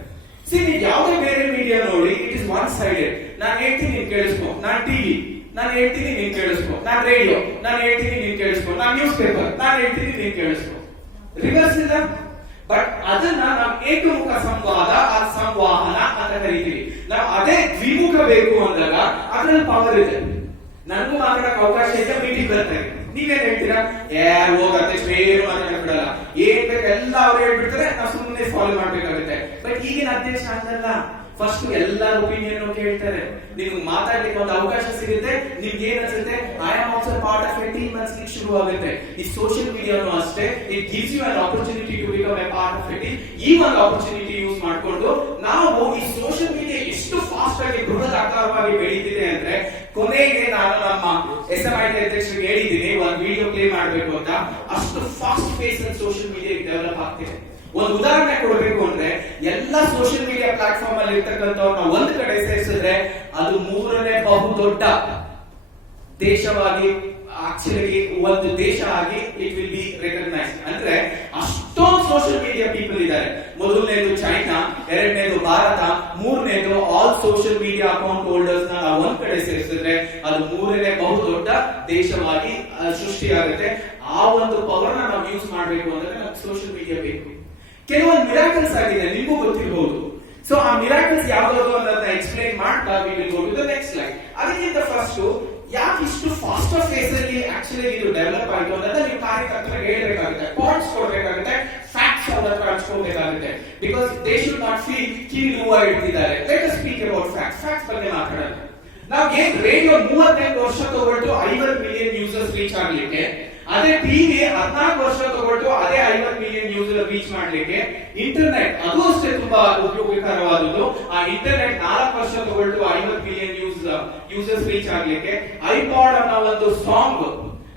ನೀವು ಯಾವುದೇ ಬೇರೆ ಮೀಡಿಯಾ ನೋಡಿ, ಇಟ್ ಇಸ್ ಒನ್ ಸೈಡೆಡ್. ನಾನು ಹೇಳ್ತೀನಿ ನೀನ್ ಕೇಳಿಸ್ಕೊ, ನಾನ್ ಟಿವಿ ನಾನು ಹೇಳ್ತೀನಿ ನೀನ್ ಕೇಳಿಸ್ಕೊ, ನಾನ್ ರೇಡಿಯೋ ನಾನು ಹೇಳ್ತೀನಿ ನೀನ್ ಕೇಳಿಸ್ಕೊ, ನಾನ್ ನ್ಯೂಸ್ ಪೇಪರ್ ನಾನು ಹೇಳ್ತೀನಿ ನೀನ್ ಕೇಳಿಸ್ಕೊ. ರಿವರ್ಸ್ ಇಲ್ಲ. ಬಟ್ ಅದನ್ನ ನಾವು ಏಕಮುಖ ಸಂವಾದ, ಸಂವಹನ ಅಂತ ಕರಿತೀವಿ. ನಾವು ಅದೇ ದ್ವಿಮುಖ ಬೇಕು ಅಂದಾಗ ಅದ್ರಲ್ಲಿ ಪವರ್ ಇದೆ. ನನಗೂ ಮಾತಾಡಕ್ ಅವಕಾಶ ಇದೆ, ಮೀಟಿಂಗ್ ಬರ್ತಾರೆ. ನೀವೇನ್ ಹೇಳ್ತೀರಾ, ಹೋಗತ್ತೆ ಏನು ಮಾತಾಡಕ್ ಬಿಡಲ್ಲ, ಏನ್ ಬೇಕು ಎಲ್ಲ ಅವ್ರು ಹೇಳ್ಬಿಡ್ತಾರೆ, ನಾವು ಸುಮ್ಮನೆ ಫಾಲೋ ಮಾಡ್ಬೇಕಾಗುತ್ತೆ. ಬಟ್ ಈಗಿನ ಅಧ್ಯಕ್ಷ ಅಂತಲ್ಲ, ಫಸ್ಟ್ ಎಲ್ಲರ ಒಪಿನಿಯನ್ ಕೇಳ್ತಾರೆ. ನಿಮ್ಗೆ ಮಾತಾಡ್ಲಿಕ್ಕೆ ಒಂದು ಅವಕಾಶ ಸಿಗುತ್ತೆ. ನಿಮ್ಗೆ ಏನ್ ಅನ್ಸುತ್ತೆ, I am also part of a team ಅನ್ಸ್ಲಿಕ್ಕೆ ಶುರು ಆಗುತ್ತೆ. ಈ ಸೋಷಿಯಲ್ ಮೀಡಿಯಾನು ಅಷ್ಟೇ, it gives you an opportunity to become a part of a team. ಈ ಒಂದು ಆಪರ್ಚುನಿಟಿ ಯೂಸ್ ಮಾಡ್ಕೊಂಡು ನಾವು ಈ ಸೋಷಿಯಲ್ ಮೀಡಿಯಾ ಎಷ್ಟು ಫಾಸ್ಟ್ ಆಗಿ ಬೃಹತ್ ಆಕಾರವಾಗಿ ಬೆಳೀತಿದೆ ಅಂದ್ರೆ, ಕೊನೆಗೆ ನಾನು ನಮ್ಮ SMIT ಅಧ್ಯಕ್ಷರಿಗೆ ಹೇಳಿದ್ದೀನಿ ಒಂದು ವಿಡಿಯೋ ಪ್ಲೇ ಮಾಡ್ಬೇಕು ಅಂತ. ಅಷ್ಟು ಫಾಸ್ಟ್ ಫೇಸ್ ಅಲ್ಲಿ ಸೋಷಿಯಲ್ ಮೀಡಿಯಾ ಡೆವಲಪ್ ಆಗ್ತಿದೆ. ಒಂದು ಉದಾಹರಣೆ ಕೊಡಬೇಕು ಅಂದ್ರೆ, ಎಲ್ಲ ಸೋಷಿಯಲ್ ಮೀಡಿಯಾ ಪ್ಲಾಟ್ಫಾರ್ಮ್ ಅಲ್ಲಿ ಇರ್ತಕ್ಕಂಥವ್ರನ್ನ ಒಂದ್ ಕಡೆ ಸೇರಿಸಿದ್ರೆ ಅದು 3ನೇ ಬಹುದೊಡ್ಡ ದೇಶವಾಗಿ, ಆಕ್ಚುಲಿ ಒಂದು ದೇಶ ಆಗಿ ಇಟ್ ವಿಲ್ ಬಿ ರೆಕಗ್ನೈಸ್ಡ್. ಅಂದ್ರೆ ಅಷ್ಟೊಂದು ಸೋಷಿಯಲ್ ಮೀಡಿಯಾ ಪೀಪಲ್ ಇದ್ದಾರೆ. ಮೊದಲನೇದು ಚೈನಾ, ಎರಡನೇದು ಭಾರತ, ಮೂರನೇದು all social media account holders ನ ನಾವು ಒಂದ್ ಕಡೆ ಸೇರಿಸಿದ್ರೆ ಅದು 3ನೇ ಬಹುದೊಡ್ಡ ದೇಶವಾಗಿ ಸೃಷ್ಟಿಯಾಗುತ್ತೆ. ಆ ಒಂದು ಪವರ್ ನ ನಾವು ಯೂಸ್ ಮಾಡಬೇಕು ಅಂದ್ರೆ ನಮ್ಗೆ ಸೋಷಿಯಲ್ ಮೀಡಿಯಾ ಬೇಕು. ಕೆಲವೊಂದು ಮಿರಾಕಲ್ಸ್ ಆಗಿದೆ, ನಿಮಗೂ ಗೊತ್ತಿರಬಹುದು. ಸೊ ಆ ಮಿರಾಕಲ್ಸ್ ಯಾವ್ದು ಅನ್ನೋದನ್ನ ಎಕ್ಸ್ಪ್ಲೈನ್ ಮಾಡ್ತಾ we will go to the next slide. ಅದಕ್ಕಿಂತ ಫಸ್ಟ್, ಯಾಕೆ ಇಷ್ಟು ಫಾಸ್ಟ್ ಫೇಸ್ ಅಲ್ಲಿ ಆಕ್ಚುಲಿ ಇದು ಡೆವಲಪ್ ಆಯ್ತು ಅನ್ನೋದನ್ನ ನೀವು ಕಾರ್ಯಕರ್ತರಿಗೆ ಹೇಳ್ಬೇಕಾಗುತ್ತೆ, ಪಾಯಿಂಟ್ಸ್ ಕೊಡ್ಬೇಕಾಗುತ್ತೆ, ಫ್ಯಾಕ್ಟ್ಸ್ ಅವ್ರ ಹತ್ರ ಹಂಚ್ಕೊಳ್ಬೇಕಾಗುತ್ತೆ. Because they should not feel ಕೀಳು ಹೂವ ಇಡ್ತಿದ್ದಾರೆ. Let us speak about facts ಬಗ್ಗೆ ಮಾತಾಡೋಣ. ನಾವು ಏನ್ ರೇಡಿಯೋ 38 ವರ್ಷ ತಗೊಳ್ತು 50 ಮಿಲಿಯನ್ ಯೂಸರ್ಸ್ ರೀಚ್ ಆಗ್ಲಿಕ್ಕೆ, ಅದೇ ಟಿವಿ 14 ವರ್ಷ ತಗೊಳ್ತು ಅದೇ 50 ಮಿಲಿಯನ್ ಯೂಸರ್ ರೀಚ್ ಮಾಡ್ಲಿಕ್ಕೆ. ಇಂಟರ್ನೆಟ್ ಅದು ಅಷ್ಟೇ ತುಂಬಾ ಉಪಯೋಗಕರವಾದದ್ದು. ಆ ಇಂಟರ್ನೆಟ್ 4 ವರ್ಷ ತಗೊಳ್ತು 50 ಮಿಲಿಯನ್ ಯೂಸರ್ಸ್ ರೀಚ್ ಆಗ್ಲಿಕ್ಕೆ. ಐಪಾಡ್ ಅನ್ನೋ ಒಂದು ಸಾಂಗ್,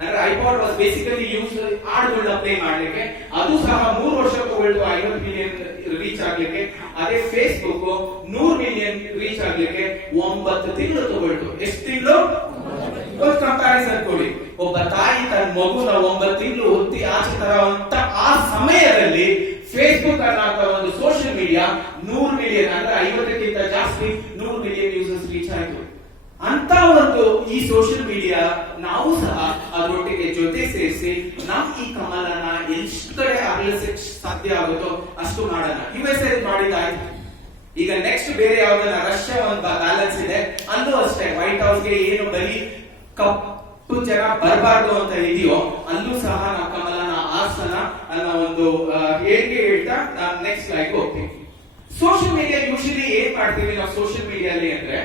ಅಂದ್ರೆ ಐಪಾಡ್ ವಾಸ್ ಬೇಸಿಕಲಿ ಯೂಸ್ ಹಾಡುಗಳನ್ನ ಪ್ಲೇ ಮಾಡ್ಲಿಕ್ಕೆ, ಅದು ಸಹ 3 ವರ್ಷ ತಗೊಳ್ತು 50 ಮಿಲಿಯನ್ ರೀಚ್ ಆಗ್ಲಿಕ್ಕೆ. ಅದೇ ಫೇಸ್ಬುಕ್ 100 ಮಿಲಿಯನ್ ರೀಚ್ ಆಗ್ಲಿಕ್ಕೆ 9 ತಿಂಗಳು ತಗೊಳ್ತು. ಎಷ್ಟು ತಿಂಗಳು? ಒಂದು ಕಂಪ್ಯಾರಿಸನ್ ಕೊಡಿ. ಒಬ್ಬ ತಾಯಿ ತನ್ನ ಮಗುನ 9 ತಿಂಗಳು ಹೊತ್ತಿ ಆಚೆ ತರುವಂತ ಆ ಸಮಯದಲ್ಲಿ ಫೇಸ್ಬುಕ್ ಅನ್ನೋ ಒಂದು ಸೋಷಿಯಲ್ ಮೀಡಿಯಾ 100 ಮಿಲಿಯನ್, ಅಂದ್ರೆ 50ಕ್ಕಿಂತ ಜಾಸ್ತಿ 100 ಮಿಲಿಯನ್ ಯೂಸರ್ಸ್ ರೀಚ್ ಆಯ್ತು. ಅಂತ ಒಂದು ಈ ಸೋಷಿಯಲ್ ಮೀಡಿಯಾ ನಾವು ಸಹ ಅದರೊಟ್ಟಿಗೆ ಜೊತೆ ಸೇರಿಸಿ ನಮ್ ಈ ಕಮಲನ ಎಷ್ಟು ಕಡೆ ಅರಳಿಸಕ್ಕೆ ಸಾಧ್ಯ ಆಗುತ್ತೋ ಅಷ್ಟು ಮಾಡೋಣ. USA ಮಾಡಿದಾಯ್ತು. ಈಗ ನೆಕ್ಸ್ಟ್ ಬೇರೆ ಯಾವ್ದನ್ನ, ರಷ್ಯಾ ಒಂದು ಬ್ಯಾಲೆನ್ಸ್ ಇದೆ, ಅಲ್ಲೂ ಅಷ್ಟೇ ವೈಟ್ ಹೌಸ್ಗೆ ಏನು ಬರೀ ಕಪ್ಪು ಜನ ಬರಬಾರ್ದು ಅಂತ ಇದೆಯೋ, ಅಲ್ಲೂ ಸಹ ನಾವು ಕಮಲನ ಆಸನ ಅನ್ನೋ ಒಂದು ಹೇಳಿಕೆ ಹೇಳ್ತಾ ನಾನು ನೆಕ್ಸ್ಟ್ ಸ್ಲೈಡ್ ಹೋಗ್ತೀನಿ. ಸೋಷಿಯಲ್ ಮೀಡಿಯಾ ಯೂಶಲಿ ಏನ್ ಮಾಡ್ತೀವಿ ನಾವು ಸೋಷಿಯಲ್ ಮೀಡಿಯಾಲಿ ಅಂದ್ರೆ,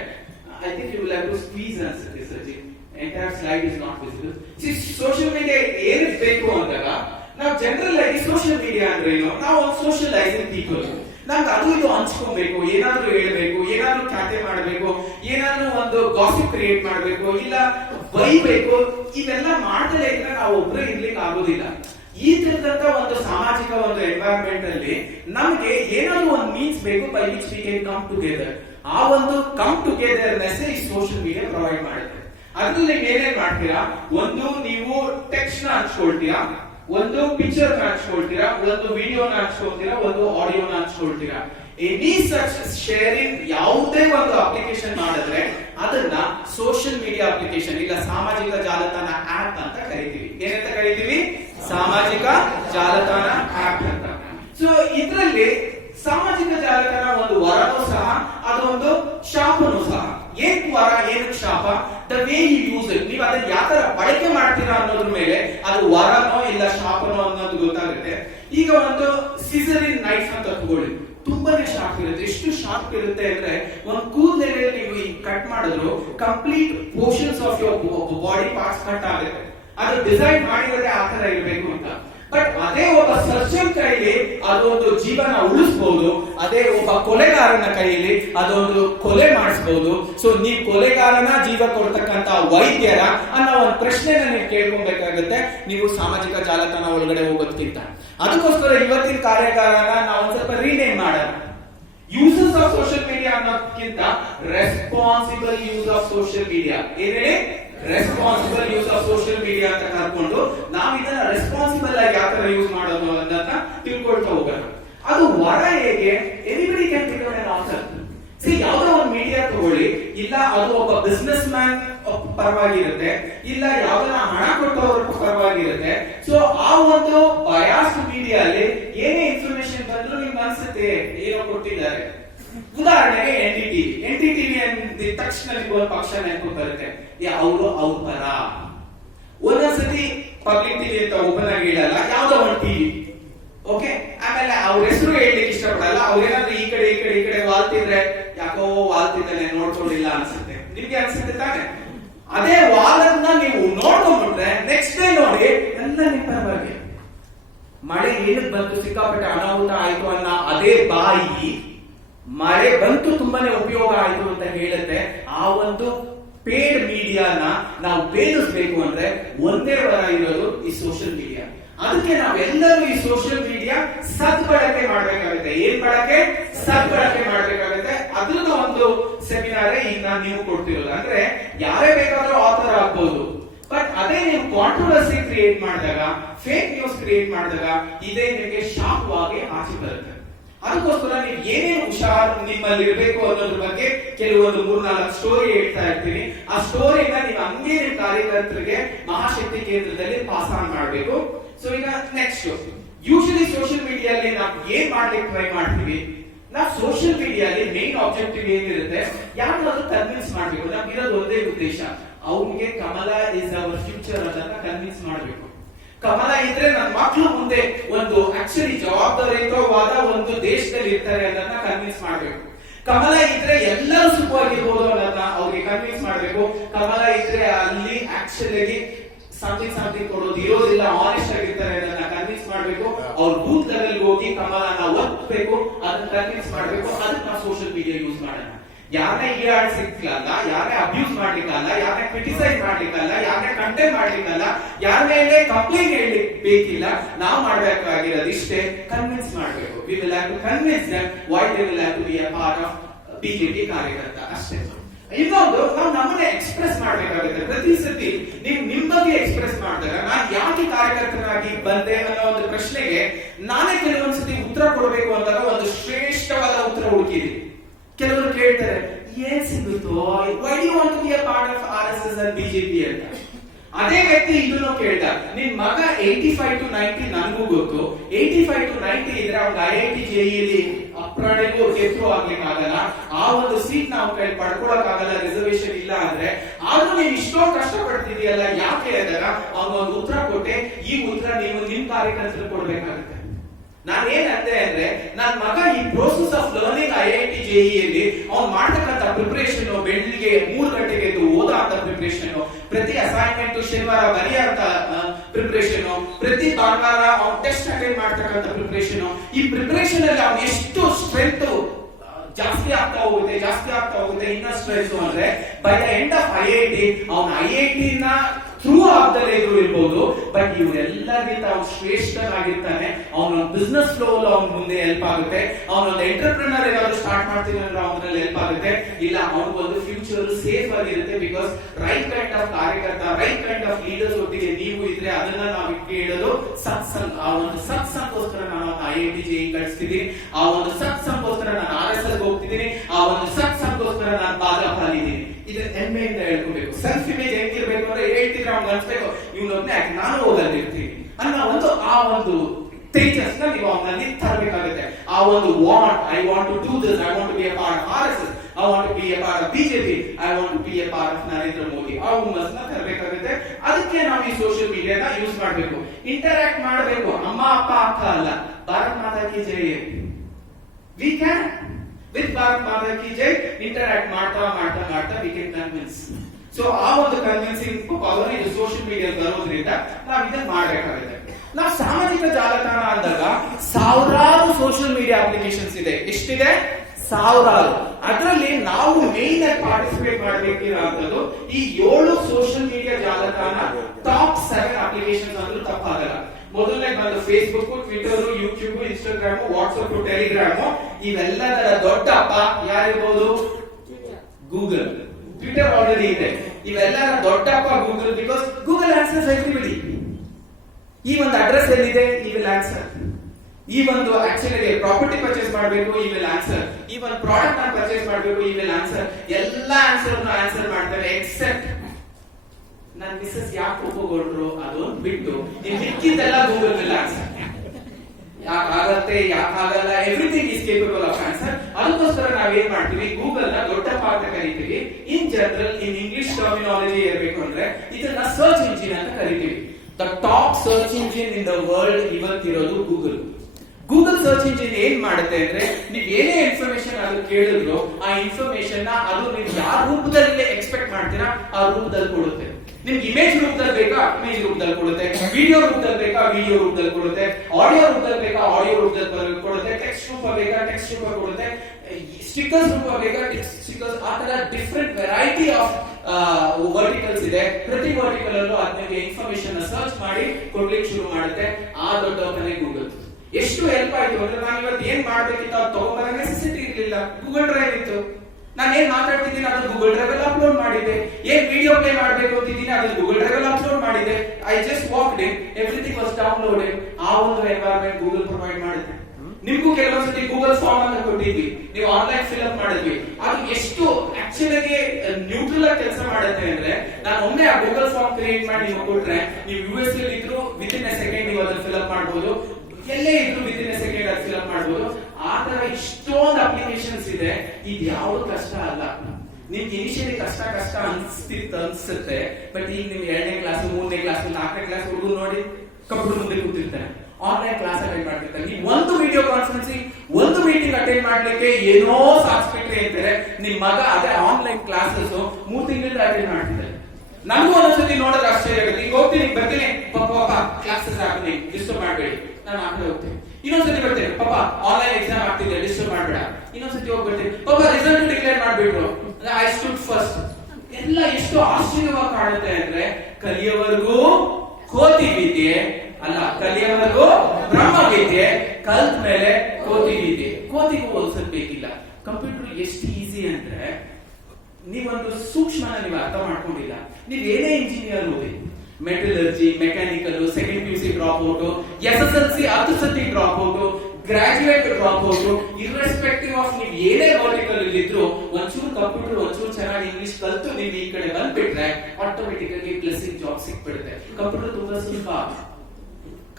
I think you will have to squeeze answer this, Raji. Entire slide is not visible. See, social media ಏನಿಗೆ ಬೇಕು ಅಂದಾಗ ನಾವು ಜನರಲ್ ಆಗಿ ಸೋಷಿಯಲ್ ಮೀಡಿಯಾ ಅಂದ್ರೆ ಏನು, ನಾವು ಒಂದು ಸೋಷಿಯಲೈಸಿಂಗ್ ಪೀಪಲ್. ನಮ್ಗೆ ಅದು ಇದು ಹಂಚ್ಕೊಬೇಕು, ಏನಾದ್ರೂ ಹೇಳ್ಬೇಕು, ಏನಾದ್ರೂ ಖ್ಯಾತೆ ಮಾಡಬೇಕು, ಏನಾದ್ರೂ ಒಂದು ಗಾಸಿಪ್ ಕ್ರಿಯೇಟ್ ಮಾಡಬೇಕು, ಇಲ್ಲ ಬೈಬೇಕು, ಇವೆಲ್ಲ ಮಾಡ್ದಲೇ ಇದ್ರೆ ನಾವು ಒಬ್ಬರೇ ಇರ್ಲಿಕ್ಕೆ ಆಗೋದಿಲ್ಲ. ಈ ತರದಂತ ಒಂದು ಸಾಮಾಜಿಕ ಒಂದು ಎನ್ವೈರನ್ಮೆಂಟ್ ಅಲ್ಲಿ ನಮ್ಗೆ ಏನಾದ್ರೂ ಒಂದು ಮೀನ್ಸ್ ಬೇಕು by which we can come together. ಆ ಒಂದು ಕಮ್ ಟುಗೆದರ್ನೆಸ್ ಈ ಸೋಷಿಯಲ್ ಮೀಡಿಯಾ ಪ್ರೊವೈಡ್ ಮಾಡುತ್ತೆ. ಅದ್ರಲ್ಲಿ ನೀವು ಏನೇನ್ ಮಾಡ್ತೀರಾ, ಒಂದು ನೀವು ಟೆಕ್ಸ್ಟ್ ನ ಹಂಚ್ಕೊಳ್ತೀರಾ, ಒಂದು ಪಿಕ್ಚರ್ ಹಂಚ್ಕೊಳ್ತೀರಾ, ಒಂದು ವಿಡಿಯೋನ ಹಂಚ್ಕೊಳ್ತೀರಾ, ಒಂದು ಆಡಿಯೋನ ಹಂಚ್ಕೊಳ್ತೀರಾ. ಎನಿ ಸಚ್ ಶೇರಿಂಗ್ ಯಾವುದೇ ಒಂದು ಅಪ್ಲಿಕೇಶನ್ ಮಾಡಿದ್ರೆ ಅದನ್ನ ಸೋಷಿಯಲ್ ಮೀಡಿಯಾ ಅಪ್ಲಿಕೇಶನ್ ಇಲ್ಲ ಸಾಮಾಜಿಕ ಜಾಲತಾಣ ಆಪ್ ಅಂತ ಕರಿತೀವಿ. ಏನಂತ ಕರಿತೀವಿ? ಸಾಮಾಜಿಕ ಜಾಲತಾಣ ಆಪ್ ಅಂತ. ಸೊ ಇದರಲ್ಲಿ ಸಾಮಾಜಿಕ ಜಾಲತಾಣ ಒಂದು ವರನೂ ಸಹ, ಅದೊಂದು ಶಾಪನೂ ಸಹ. ಏನ್ ವರ, ಏನ್ ಶಾಪ? The way you use it, ನೀವು ಅದನ್ನ ಯಾವ ತರ ಬಳಕೆ ಮಾಡ್ತೀರಾ ಅನ್ನೋದ್ರ ಮೇಲೆ ಅದು ವರನೋ ಇಲ್ಲ ಶಾಪನೋ ಅನ್ನೋದು ಗೊತ್ತಾಗುತ್ತೆ. ಈಗ ಒಂದು ಸಿಸರಿನ್ ನೈಫ್ ಅಂತ ತಗೊಳ್ಳಿ, ತುಂಬಾನೇ ಶಾರ್ಪ್ ಇರುತ್ತೆ. ಎಷ್ಟು ಶಾರ್ಪ್ ಇರುತ್ತೆ ಅಂದ್ರೆ ಒಂದು ಕೂದಲಲ್ಲಿ ನೀವು ಈ ಕಟ್ ಮಾಡಿದ್ರು complete portions of your body parts cut ಆಗುತ್ತೆ. ಅದು ಡಿಸೈನ್ ಮಾಡಿರೋದೇ ಆ ತರ ಇರಬೇಕು ಅಂತ. ಬಟ್ ಅದೇ ಒಬ್ಬ ಸರ್ಜನ್ ಕೈಲಿ ಅದೊಂದು ಜೀವನ ಉಳಿಸಬಹುದು, ಅದೇ ಒಬ್ಬ ಕೊಲೆಗಾರನ ಕೈಯಲ್ಲಿ ಅದೊಂದು ಕೊಲೆ ಮಾಡಿಸಬಹುದು. ಸೊ ನೀವು ಕೊಲೆಗಾರನ ಜೀವ ಕೊಡ್ತಕ್ಕಂತ ವೈದ್ಯರ ಅನ್ನೋ ಒಂದು ಪ್ರಶ್ನೆನ ನೀವು ಕೇಳ್ಕೊಬೇಕಾಗುತ್ತೆ ನೀವು ಸಾಮಾಜಿಕ ಜಾಲತಾಣ ಒಳಗಡೆ ಹೋಗೋದಕ್ಕಿಂತ. ಅದಕ್ಕೋಸ್ಕರ ಇವತ್ತಿನ ಕಾರ್ಯಾಗಾರನ ನಾವು ಒಂದ್ ಸ್ವಲ್ಪ ರೀನೇಮ್ ಮಾಡೋಣ. ಯೂಸಸ್ ಆಫ್ ಸೋಷಿಯಲ್ ಮೀಡಿಯಾ ಅನ್ನೋದಕ್ಕಿಂತ responsible use of social media. ಏನೇ responsible use of social media ಅಂತ ಕರ್ಕೊಂಡು ನಾವು ಇದನ್ನ ರೆಸ್ಪಾನ್ಸಿಬಲ್ ಆಗಿ ಯಾವ ತರ ಯೂಸ್ ಮಾಡೋದು ಅನ್ನೋದನ್ನ ತಿಳ್ಕೊಳ್ತಾ ಹೋಗೋಣ. ಅದು ವರ ಹೇಗೆ? Anybody can become on author. C, ಯಾವುದೋ ಒಂದು ಮೀಡಿಯಾ ತಗೊಳ್ಳಿ, ಇಲ್ಲ ಅದು ಒಬ್ಬ ಬಿಸ್ನೆಸ್ ಮ್ಯಾನ್ ಪರವಾಗಿರುತ್ತೆ, ಇಲ್ಲ ಯಾವ್ದನ್ನ ಹಣ ಕೊಟ್ಟವ್ರ ಪರವಾಗಿರುತ್ತೆ. ಸೊ ಆ ಒಂದು ಬಯಾಸ್ ಮೀಡಿಯಾ ಅಲ್ಲಿ ಏನೇ ಇನ್ಫಾರ್ಮೇಶನ್ ಬಂದ್ರು ನಿಮ್ಗೆ ಅನ್ಸುತ್ತೆ ಏನೋ ಕೊಟ್ಟಿದ್ದಾರೆ. ಉದಾಹರಣೆಗೆ NDTV ಅಂದ ತಕ್ಷಣ ಒಂದು ಪಕ್ಷ ನೆನಪು ಬರುತ್ತೆ, ಅವರು ಅವ್ರ ಪರ. ಒಂದೊಂದ್ಸತಿ ಪಬ್ಲಿಕ್ ಟಿವಿ ಅಂತ ಓಪನ್ ಆಗಿ ಹೇಳಲ್ಲ, ಯಾವ್ದೋ ಒಂದು ಟಿವಿ, ಓಕೆ. ಆಮೇಲೆ ಅವ್ರ ಹೆಸರು ಹೇಳಲಿಕ್ಕೆ ಇಷ್ಟಪಡಲ್ಲ. ಅವ್ರೇನಾದ್ರೂ ಈ ಕಡೆ ವಾಲ್ತಿದ್ರೆ ಯಾಕೋ ವಾಲ್ತಿದ್ದಾನೆ ನೋಡ್ಕೊಂಡಿಲ್ಲ ಅನ್ಸುತ್ತೆ, ನಿಮ್ಗೆ ಅನ್ಸುತ್ತೆ ತಾನೆ? ಅದೇ ವಾಲನ್ನ ನೀವು ನೋಡ್ಕೊಂಡ್ಬಿಟ್ರೆ ನೆಕ್ಸ್ಟ್ ಡೇ ನೋಡಿ ಎಲ್ಲ ನಿಮ್ಮ ಪರವಾಗಿ. ಮಳೆ ಏನಕ್ಕೆ ಬಂತು, ಸಿಕ್ಕಾಪಟ್ಟೆ ಅನಾಹುತ ಆಯ್ತು ಅನ್ನೋ ಅದೇ ಬಾಯಿ ಮಳೆ ಬಂತು ತುಂಬಾನೇ ಉಪಯೋಗ ಆಯ್ತು ಅಂತ ಹೇಳುತ್ತೆ. ಆ ಒಂದು ಪೇಡ್ ಮೀಡಿಯಾನ ನಾವು ಭೇದಿಸಬೇಕು ಅಂದ್ರೆ ಒಂದೇ ವರ ಇರೋದು ಈ ಸೋಷಿಯಲ್ ಮೀಡಿಯಾ. ಅದಕ್ಕೆ ನಾವೆಲ್ಲರೂ ಈ ಸೋಷಿಯಲ್ ಮೀಡಿಯಾ ಸದ್ಬಳಕೆ ಮಾಡ್ಬೇಕಾಗುತ್ತೆ. ಏನ್ ಬಳಕೆ? ಸದ್ಬಳಕೆ ಮಾಡ್ಬೇಕಾಗುತ್ತೆ. ಅದ್ರದ್ದು ಒಂದು ಸೆಮಿನಾರೇ ಈಗ ನಾನು ನೀವು ಕೊಡ್ತಿರೋದು. ಅಂದ್ರೆ ಯಾರೇ ಬೇಕಾದ್ರೂ ಆಥರ್ ಆಗ್ಬಹುದು. ಬಟ್ ಅದೇ ನೀವು ಕಾಂಟ್ರವರ್ಸಿ ಕ್ರಿಯೇಟ್ ಮಾಡಿದಾಗ, ಫೇಕ್ ನ್ಯೂಸ್ ಕ್ರಿಯೇಟ್ ಮಾಡಿದಾಗ ಇದೇ ನಿಮಗೆ ಶಾಪವಾಗಿ ಆಚೆ ಬರುತ್ತೆ. ಅದಕ್ಕೋಸ್ಕರ ನೀವು ಏನೇನು ಹುಷಾರು ನಿಮ್ಮಲ್ಲಿ ಇರಬೇಕು ಅನ್ನೋದ್ರ ಬಗ್ಗೆ ಕೆಲವೊಂದು 3-4 ಸ್ಟೋರಿ ಹೇಳ್ತಾ ಇರ್ತೀನಿ. ಆ ಸ್ಟೋರಿನ ನೀವು ಹಂಗೆ ನಿಮ್ಮ ಕಾರ್ಯಕರ್ತರಿಗೆ ಮಹಾಶಕ್ತಿ ಕೇಂದ್ರದಲ್ಲಿ ಪಾಸ್ ಆನ್ ಮಾಡಬೇಕು. ಸೊ ಈಗ ನೆಕ್ಸ್ಟ್, ಯೂಶಲಿ ಸೋಷಿಯಲ್ ಮೀಡಿಯಾದಲ್ಲಿ ನಾವು ಏನ್ ಮಾಡ್ಲಿಕ್ಕೆ ಟ್ರೈ ಮಾಡ್ತೀವಿ? ನಾವು ಸೋಷಿಯಲ್ ಮೀಡಿಯಾದಲ್ಲಿ ಮೇನ್ ಆಬ್ಜೆಕ್ಟಿವ್ ಏನಿರುತ್ತೆ, ಯಾರಾದ್ರೂ ಕನ್ವಿನ್ಸ್ ಮಾಡ್ಬೇಕು. ನಮ್ಗಿರೋದು ಒಂದೇ ಉದ್ದೇಶ, ಅವ್ನಿಗೆ ಕಮಲ ಇಸ್ ಅವರ್ ಫ್ಯೂಚರ್ ಅದನ್ನ ಕನ್ವಿನ್ಸ್ ಮಾಡ್ಬೇಕು. ಕಮಲ ಇದ್ರೆ ನನ್ನ ಮಕ್ಕಳು ಮುಂದೆ ಒಂದು ಆಕ್ಚುಲಿ ಜವಾಬ್ದಾರಿಯುತವಾದ ಒಂದು ದೇಶದಲ್ಲಿ ಇರ್ತಾರೆ ಅನ್ನೋದನ್ನ ಕನ್ವಿನ್ಸ್ ಮಾಡ್ಬೇಕು. ಕಮಲ ಇದ್ರೆ ಎಲ್ಲರೂ ಸುಖವಾಗಿರ್ಬೋದು ಅನ್ನೋದನ್ನ ಅವ್ರಿಗೆ ಕನ್ವಿನ್ಸ್ ಮಾಡ್ಬೇಕು. ಕಮಲ ಇದ್ರೆ ಅಲ್ಲಿ ಆಕ್ಚುಲಿ ಸಮಥಿಂಗ್ ಕೊಡೋದು ಇರೋದಿಲ್ಲ, ಆನೆಸ್ಟ್ ಆಗಿರ್ತಾರೆ ಅದನ್ನ ಕನ್ವಿನ್ಸ್ ಮಾಡ್ಬೇಕು. ಅವ್ರ ಬೂತ್ ಲೆವೆಲ್ ಹೋಗಿ ಕಮಲನ ಒತ್ತಬೇಕು, ಅದನ್ನ ಕನ್ವಿನ್ಸ್ ಮಾಡ್ಬೇಕು. ಅದನ್ನ ನಾವು ಸೋಷಿಯಲ್ ಮೀಡಿಯಾ ಯೂಸ್ ಮಾಡೋಣ. ಯಾರನ್ನೇ ಹೀಯಾಡಿಸಿಕ್ಕಿಲ್ಲ, ಯಾರನ್ನೇ ಅಬ್ಯೂಸ್ ಮಾಡ್ಲಿಕ್ಕಲ್ಲ, ಯಾರನ್ನೇ ಕ್ರಿಟಿಸೈಸ್ ಮಾಡ್ಲಿಕ್ಕಲ್ಲ, ಯಾರನ್ನೇ ಕಂಟೆಂಟ್ ಮಾಡ್ಲಿಕ್ಕಲ್ಲ, ಯಾರ ಮೇಲೆ ಕಂಪ್ಲೇಂಟ್ ಹೇಳಲಿಕ್ಕೆ ಬೇಕಿಲ್ಲ. ನಾವು ಮಾಡಬೇಕಾಗಿರೋದು ಇಷ್ಟೇ, ಕನ್ವಿನ್ಸ್ ಮಾಡಬೇಕು. We will have to convince them why they will have to be a part of BJP ಕಾರ್ಯಕರ್ತ ಅಷ್ಟೇ. ಇನ್ನೊಂದು, ನಾವು ನಮ್ಮನ್ನ ಎಕ್ಸ್ಪ್ರೆಸ್ ಮಾಡ್ಬೇಕಾಗುತ್ತೆ. ಪ್ರತಿ ಸತಿ ನೀವು ನಿಮ್ ಬಗ್ಗೆ ಎಕ್ಸ್ಪ್ರೆಸ್ ಮಾಡಿದಾಗ ನಾನು ಯಾಕೆ ಕಾರ್ಯಕರ್ತನಾಗಿ ಬಂದೆ ಅನ್ನೋ ಒಂದು ಪ್ರಶ್ನೆಗೆ ನಾನೇ ಕೆಲವೊಂದ್ಸತಿ ಉತ್ತರ ಕೊಡಬೇಕು ಅಂದಾಗ ಒಂದು ಶ್ರೇಷ್ಠವಾದ ಉತ್ತರ ಹುಡುಕಿದೆ. ಕೆಲವರು ಕೇಳ್ತಾರೆ, ಏನ್ ಸಿಗುತ್ತೋ, why do you want to be a part of RSS and BJP ಅಂತ. ಅದೇ ವ್ಯಕ್ತಿ ಇದನ್ನು ಕೇಳ್ದ, ನಿನ್ ಮಗ 85 to 90 ನನಗೂ ಗೊತ್ತು, 85 to 90 ಇದ್ರೆ ಅವ್ನಿಗೆ IIT JEE ಅಪ್ರಾಣಿಗೂ ಗೆದ್ರು ಆಗ್ಲಿಕ್ಕೆ ಆಗಲ್ಲ, ಆ ಒಂದು ಸೀಟ್ ನಾವು ಕೈ ಪಡ್ಕೊಳಕ್ ಆಗಲ್ಲ, ರಿಸರ್ವೇಶನ್ ಇಲ್ಲ ಅಂದ್ರೆ. ಆದ್ರೂ ನೀವು ಇಷ್ಟೊಂದು ಕಷ್ಟ ಪಡ್ತಿದೀಯಲ್ಲ ಯಾಕೆ ಅಂದಾಗ ಅವನೊಂದು ಉತ್ತರ ಕೊಟ್ಟೆ. ಈ ಉತ್ತರ ನೀವು ನಿಮ್ ಕಾರ್ಯಕರ್ತರು ಕೊಡ್ಬೇಕಾಗುತ್ತೆ. ನಾನು ಏನಂತೆ ಅಂದ್ರೆ, ನನ್ನ ಮಗ ಈ process of learning IIT JEE ಅಲ್ಲಿ ಅವ್ನು ಮಾಡ್ತಕ್ಕಂಥ ಪ್ರಿಪರೇಷನ್, ಬೆಳಿಗ್ಗೆ 3 ಗಂಟೆಗೆ ಎದ್ದು ಓದೋ ಅಂತ ಪ್ರಿಪರೇಷನ್, ಪ್ರತಿ ಅಸೈನ್ಮೆಂಟ್ ಶನಿವಾರ ಬರೆಯಂತ ಪ್ರಿಪರೇಷನ್, ಪ್ರತಿ ಭಾನುವಾರ ಅವ್ನು ಟೆಸ್ಟ್ ಅಟೆಂಡ್ ಮಾಡ್ತಕ್ಕಂಥ ಪ್ರಿಪರೇಷನ್. ಈ ಪ್ರಿಪರೇಷನ್ ಅಲ್ಲಿ ಅವ್ನು ಎಷ್ಟು ಸ್ಟ್ರೆಂತ್ ಜಾಸ್ತಿ ಆಗ್ತಾ ಹೋಗುತ್ತೆ, ಇನ್ನ ಸ್ಟ್ರೆಂತ್ ಅಂದ್ರೆ by the end of IIT ಅವ್ನು IIT ನ ಥ್ರೂ ಆಗ್ದಲೇ ಇದ್ರು ಇರ್ಬೋದು, ಬಟ್ ಇವರೆಲ್ಲರಿಗಿಂತ ಅವ್ನು ಶ್ರೇಷ್ಠನಾಗಿರ್ತಾನೆ. ಅವನ ಬಿಸ್ನೆಸ್ ಫ್ಲೋ ಅವ್ನ ಮುಂದೆ ಹೆಲ್ಪ್ ಆಗುತ್ತೆ. ಅವನೊಂದು ಎಂಟರ್ಪ್ರಿನರ್ ಏನಾದ್ರು ಸ್ಟಾರ್ಟ್ ಮಾಡ್ತೀನಿ ಅಂದ್ರೆ ಅವನಲ್ಲಿ ಹೆಲ್ಪ್ ಆಗುತ್ತೆ. ಇಲ್ಲ ಅವನಿಗೊಂದು ಫ್ಯೂಚರ್ ಸೇಫ್ ಆಗಿರುತ್ತೆ. ಬಿಕಾಸ್ ರೈಟ್ ಕೈಂಡ್ ಆಫ್ ಕಾರ್ಯಕರ್ತ, ರೈಟ್ ಕೈಂಡ್ ಆಫ್ ಲೀಡರ್ಸ್ ಒಟ್ಟಿಗೆ ನೀವು ಇದ್ರೆ ಅದನ್ನ ನಾವು ಕೇಳೋದು ಸತ್ಸಂಗ್. ಆ ಒಂದು ಸತ್ಸಂಗೋಸ್ಕರ ನಾನು IIT JEE ಕಳಿಸ್ತಿದ್ದೀನಿ. ಆ ಒಂದು ಸತ್ಸಂಗೋಸ್ಕರ ನಾನು RSS ಹೋಗ್ತಿದ್ದೀನಿ. ಆ ಒಂದು ಸತ್ಸಂಗೋಸ್ಕರ ನಾನು ಬಾಲ ಪಾಲಿದ್ದೀನಿ. ಇದು ಹೆಮ್ಮೆಯಿಂದ ಹೇಳ್ಕೊಬೇಕು. ಸೆಲ್ಫ್ ಇಮೇಜ್ ಹೆಂಗಿರ್ಬೇಕು ಅಂದ್ರೆ ಹೇಳ್ತಿದ್ರೆ ಅವ್ನು ಅನ್ಸ್ಬೇಕು ಇವ್ನೊಬ್ನೇ ಯಾಕೆ ನಾನು ಹೋಗಲ್ಲಿರ್ತೀನಿ ಅನ್ನೋ ಒಂದು ಆ ಒಂದು ತೇಜಸ್ನ ನೀವು ಅವನಲ್ಲಿ ತರಬೇಕಾಗುತ್ತೆ. ಆ ಒಂದು I want to do this, I want to be a part of RSS, I want to be a part of BJP, I want to be a part of Narendra Modi. ಆ ಹುಮ್ಮಸ್ನ ತರಬೇಕಾಗುತ್ತೆ. ಅದಕ್ಕೆ ನಾವು ಈ ಸೋಷಿಯಲ್ ಮೀಡಿಯಾನ ಯೂಸ್ ಮಾಡಬೇಕು, ಇಂಟರಾಕ್ಟ್ ಮಾಡಬೇಕು. ಅಮ್ಮ ಅಪ್ಪ ಅಕ್ಕ ಅಲ್ಲ, ಭಾರತ್ ಮಾತಾ ಕಿ ಜೈ. We can with Bharat Mata ಕಿ ಜೈ ಇಂಟರಾಕ್ಟ್ ಮಾಡ್ತಾ ಮಾಡ್ತಾ ಮಾಡ್ತಾ ವಿ ಕ್ಯಾನ್ ಕನ್ವಿನ್ಸ್. ಸೊ ಆ ಒಂದು ಕನ್ವಿನ್ಸಿಂಗ್ ಪವರ್ ಇದು ಸೋಷಿಯಲ್ ಮೀಡಿಯಾ ಬರೋದ್ರಿಂದ ನಾವು ಇದನ್ನ ಮಾಡಬೇಕಾಗುತ್ತೆ. ನಾವು ಸಾಮಾಜಿಕ ಜಾಲತಾಣ ಅಂದಾಗ ಸಾವಿರಾರು ಸೋಷಿಯಲ್ ಮೀಡಿಯಾ ಅಪ್ಲಿಕೇಶನ್ಸ್ ಇದೆ. ಎಷ್ಟಿದೆ? ಸಾವಿರಾರು. ಅದರಲ್ಲಿ ನಾವು ಮೇನ್ ಆಗಿ ಪಾರ್ಟಿಸಿಪೇಟ್ ಮಾಡಬೇಕಿರೋದು ಈ 7 ಸೋಷಿಯಲ್ ಮೀಡಿಯಾ ಜಾಲತಾಣ ಟಾಪ್ 7 ಅಪ್ಲಿಕೇಶನ್ಸ್ ಅಂದ್ರೂ ತಪ್ಪಾಗಲ್ಲ. ಮೊದಲನೇ ಬಂದು Facebook, Twitter, YouTube, Instagram, WhatsApp, Telegram. ಇವೆಲ್ಲದರ ದೊಡ್ಡ ಅಪ್ಪ ಯಾರಿರ್ಬೋದು? ಗೂಗಲ್. ಟ್ವಿಟರ್ ಆಲ್ರೆಡಿ ಇದೆ. ಇವೆಲ್ಲರ ದೊಡ್ಡ ಅಪ್ಪ Google. Because Google answers everybody. ಈ ಒಂದು ಅಡ್ರೆಸ್ ಎಲ್ಲಿದೆ? ಈ ವಿಲ್ ಆನ್ಸರ್. ಈ ಒಂದು ಆಕ್ಚುಲಿ ಪ್ರಾಪರ್ಟಿ ಪರ್ಚೇಸ್ ಮಾಡಬೇಕು, ಈ ವಿಲ್ ಆನ್ಸರ್. ಈ ಒಂದು ಪ್ರಾಡಕ್ಟ್ ನಾನು ಪರ್ಚೇಸ್ ಮಾಡಬೇಕು, ಈ ವಿಲ್ ಆನ್ಸರ್. ಎಲ್ಲ ಆನ್ಸರ್ ಮಾಡ್ತೇವೆ ಎಕ್ಸೆಪ್ಟ್ ನನ್ನ ಮಿಸ್ಸಸ್ ಯಾಕೆ ಒಪ್ಪಿಕೊಂಡ್ರು ಅದೊಂದು ಬಿಟ್ಟು ನೀವು ಮಿಕ್ಕಿದ್ದೆಲ್ಲ ಗೂಗಲ್ ವಿಲ್ ಆನ್ಸರ್. ಯಾಕಾಗತ್ತೆ, ಯಾಕಾಗಲ್ಲ, everything is capable of answer. ಅದಕ್ಕೋಸ್ಕರ ನಾವೇನ್ ಮಾಡ್ತೀವಿ, ಗೂಗಲ್ ನ ದೊಡ್ಡ ಪಾತ್ರ ಕರಿತೀವಿ. In general in English terminology ಇರಬೇಕು ಅಂದ್ರೆ ಇದನ್ನ ಸರ್ಚ್ ಇಂಜಿನ್ ಅಂತ ಕರಿತೀವಿ. The top search engine in the world ಇವತ್ತಿರೋದು ಗೂಗಲ್. ಗೂಗಲ್ ಸರ್ಚ್ ಇಂಜಿನ್ ಏನ್ ಮಾಡುತ್ತೆ ಅಂದ್ರೆ ನೀವು ಏನೇ ಇನ್ಫಾರ್ಮೇಶನ್ ಅದು ಕೇಳಿದ್ರು ಆ ಇನ್ಫಾರ್ಮೇಶನ್ ಅದು ನೀವು ಯಾವ ರೂಪದಲ್ಲಿ ಎಕ್ಸ್ಪೆಕ್ಟ್ ಮಾಡ್ತೀರಾ ಆ ರೂಪದಲ್ಲಿ ಕೊಡುತ್ತೆ. ನಿಮ್ಗೆ ಇಮೇಜ್ ರೂಪದಲ್ಲಿ ಬೇಕಾ ಇಮೇಜ್ ರೂಪದಲ್ಲಿ ಕೊಡುತ್ತೆ, ವಿಡಿಯೋ ರೂಪದಲ್ಲಿ ಬೇಕಾ ವಿಡಿಯೋ ರೂಪದಲ್ಲಿ ಕೊಡುತ್ತೆ, ಆಡಿಯೋ ರೂಪದಲ್ಲಿ ಬೇಕಾ ಆಡಿಯೋ ರೂಪದಲ್ಲಿ ಕೊಡುತ್ತೆ, ಟೆಕ್ಸ್ಟ್ ರೂಪ ಬೇಕಾ ಟೆಕ್ಸ್ಟ್ ರೂಪ ಕೊಡುತ್ತೆ, ಸ್ಟಿಕರ್ಸ್ ರೂಪ ಬೇಕಾ ಸ್ಟಿಕರ್ಸ್. ಆ ತರ ಡಿಫ್ರೆಂಟ್ ವೆರೈಟಿ ಆಫ್ ವರ್ಟಿಕಲ್ಸ್ ಇದೆ. ಪ್ರತಿ ವರ್ಟಿಕಲ್ ಅಲ್ಲೂ ಅದಕ್ಕೆ ಇನ್ಫಾರ್ಮೇಶನ್ ಸರ್ಚ್ ಮಾಡಿ ಕೊಡ್ಲಿಕ್ಕೆ ಶುರು ಮಾಡುತ್ತೆ. ಆ ದೊಡ್ಡವನೇ ಗೂಗಲ್. ಎಷ್ಟು ಹೆಲ್ಪ್ ಆಯ್ತು ಅಂದ್ರೆ ನಾನು ಇವತ್ತು ಏನ್ ಮಾಡ್ಬೇಕಿತ್ತು ಅದು ತಗೊಂಬರ ನೆಸೆಸಿಟಿ ಇರ್ಲಿಲ್ಲ. ಗೂಗಲ್ ಡ್ರೈವ್ ಇತ್ತು. ನಾನು ಏನ್ ಮಾತಾಡ್ತಿದ್ದೀನಿ ಅದನ್ನ ಗೂಗಲ್ ಡ್ರೈವ್ ಅಲ್ಲಿ ಅಪ್ಲೋಡ್ ಮಾಡಿದ್ದೆ. ಏನ್ ವಿಡಿಯೋ ಪ್ಲೇ ಮಾಡ್ಬೇಕು ಅಂತಿದ್ದೀನಿ ಅದನ್ನ ಗೂಗಲ್ ಡ್ರೈವ್ ಅಲ್ಲಿ ಅಪ್ಲೋಡ್ ಮಾಡಿದ್ದೆ. I just walked in, everything was downloaded. ಆ ಒಂದು ಎನ್ವೈರನ್ಮೆಂಟ್ ಗೂಗಲ್ ಪ್ರೊವೈಡ್ ಮಾಡುತ್ತೆ. ನಿಮ್ಗೂ ಕೆಲವೊಂದ್ಸತಿ ಗೂಗಲ್ ಫಾರ್ಮ್ ಅಂತ ಕೊಟ್ಟಿದ್ವಿ, ನೀವು ಆನ್ಲೈನ್ ಫಿಲ್ ಅಪ್ ಮಾಡಿದ್ವಿ. ಅದು ಎಷ್ಟು ಆಕ್ಚುಲಿ ನ್ಯೂಟ್ರಲ್ ಆಗಿ ಕೆಲಸ ಮಾಡುತ್ತೆ ಅಂದ್ರೆ ನಾನು ಒಮ್ಮೆ ಆ ಗೂಗಲ್ ಫಾರ್ಮ್ ಕ್ರಿಯೇಟ್ ಮಾಡಿ ನೀವು ಕೊಟ್ರೆ ನೀವು US ಅಲ್ಲಿ ಇದ್ರು ವಿತಿನ್ ಎ ಸೆಕೆಂಡ್ ನೀವು ಅದನ್ನ ಫಿಲ್ ಅಪ್ ಮಾಡಬಹುದು, ಎಲ್ಲೇ ಇದ್ರು ವಿತಿನ್ ಎ ಸೆಕೆಂಡ್ ಅದು ಫಿಲ್ ಅಪ್ ಮಾಡಬಹುದು. ಆ ತರ ಇಷ್ಟೊಂದು ಅಪ್ಲಿಕೇಶನ್ಸ್ ಇದೆ. ಇದು ಯಾವುದು ಕಷ್ಟ ಅಲ್ಲ. ನಿಮ್ಗೆ ಇನಿಷಿಯಲಿ ಕಷ್ಟ ಅನ್ಸುತ್ತೆ, ಬಟ್ ಈಗ ನಿಮ್ಗೆ 2ನೇ ಕ್ಲಾಸ್ 3ನೇ ಕ್ಲಾಸ್ 4ನೇ ಕ್ಲಾಸ್ ಹುಡುಗರು ನೋಡಿ ಕಂಪ್ಯೂಟರ್ ಮುಂದೆ ಕೂತಿರ್ತಾರೆ, ಆನ್ಲೈನ್ ಕ್ಲಾಸ್ ಅಟೆಂಡ್ ಮಾಡ್ತಿರ್ತಾರೆ. ನೀವು ಒಂದು ವಿಡಿಯೋ ಕಾನ್ಫರೆನ್ಸಿಂಗ್ ಒಂದು ಮೀಟಿಂಗ್ ಅಟೆಂಡ್ ಮಾಡ್ಲಿಕ್ಕೆ ಏನೋ ಸಾಕ್ಸ್ಬಿಟ್ರಿ ಅಂತಾರೆ. ನಿಮ್ ಮಗ ಅದೇ ಆನ್ಲೈನ್ ಕ್ಲಾಸಸ್ 3 ತಿಂಗಳಿಂದ ಅಟೆಂಡ್ ಮಾಡ್ತಿದ್ದಾರೆ. ನನಗೂ ಒಂದೊಂದ್ಸತಿ ನೋಡಿದ್ರೆ ಆಶ್ಚರ್ಯ ಆಗುತ್ತೆ. ಈಗ ಹೋಗ್ತೀನಿ ಬರ್ತೀನಿ, ಪಾಪ ಕ್ಲಾಸಸ್ ಹಾಕ್ತೀನಿ, ಡಿಸ್ಟರ್ಬ್ ಮಾಡಬೇಡಿ, ನಾನು ಆ ಕಡೆ ಹೋಗ್ತೀನಿ. ಇನ್ನೊಂದ್ಸತಿ ಬರ್ತೇನೆ, ಪಾಪ ಆನ್ಲೈನ್ ಎಕ್ಸಾಮ್ ಆಗ್ತಿದೆ, ಡಿಸ್ಟರ್ಬ್ ಮಾಡಬೇಡ. ಇನ್ನೊಂದ್ಸತಿ ಹೋಗ್ಬಿಡ್ತೀನಿ, ಪಾಪ ರಿಸಲ್ಟ್ ಡಿಕ್ಲೇರ್ ಮಾಡ್ಬಿಟ್ರು, ಐ ಸ್ಟುಡ್ ಫಸ್ಟ್. ಎಲ್ಲ ಎಷ್ಟು ಆಶ್ಚರ್ಯವಾಗಿ ಕಾಣುತ್ತೆ ಅಂದ್ರೆ ಕಲಿಯವರೆಗೂ ಕೋತಿ ವಿದ್ಯೆ ಅಲ್ಲ, ಕಲಿಯವರೆಗೂ ಬ್ರಹ್ಮ ವಿದ್ಯೆ, ಕಲ್ತ ಮೇಲೆ ಕೋತಿ ವಿದ್ಯೆ. ಕೋತಿಗೂ ಹೋಲ್ಸದ್ ಬೇಕಿಲ್ಲ. ಕಂಪ್ಯೂಟರ್ ಎಷ್ಟು ಈಸಿ ಅಂದ್ರೆ ನೀವೊಂದು ಸೂಕ್ಷ್ಮ ನೀವು ಅರ್ಥ ಮಾಡ್ಕೊಂಡಿಲ್ಲ. ನೀವ್ ಏನೇ ಇಂಜಿನಿಯರ್ ಓದಿ, metallurgy, mechanical, second PUC drop out, SSLC 10 ಸತಿ drop out, graduate drop out, irrespective of ನೀವು ಏನೇ ವರ್ಟಿಕಲ್ ಇದ್ರು ಒಂಚೂರು ಕಂಪ್ಯೂಟರ್ ಒಂಚೂರು ಚೆನ್ನಾಗಿ ಇಂಗ್ಲಿಷ್ ಕಲ್ತು ನೀವು ಈ ಕಡೆ ಬಂದ್ಬಿಟ್ರೆ ಆಟೋಮೆಟಿಕಲಿ ಪ್ಲಸ್ಸಿಂಗ್ ಜಾಬ್ ಸಿಕ್ಬಿಡುತ್ತೆ. ಕಂಪ್ಯೂಟರ್ ತುಂಬಾ ಸುಲಭ.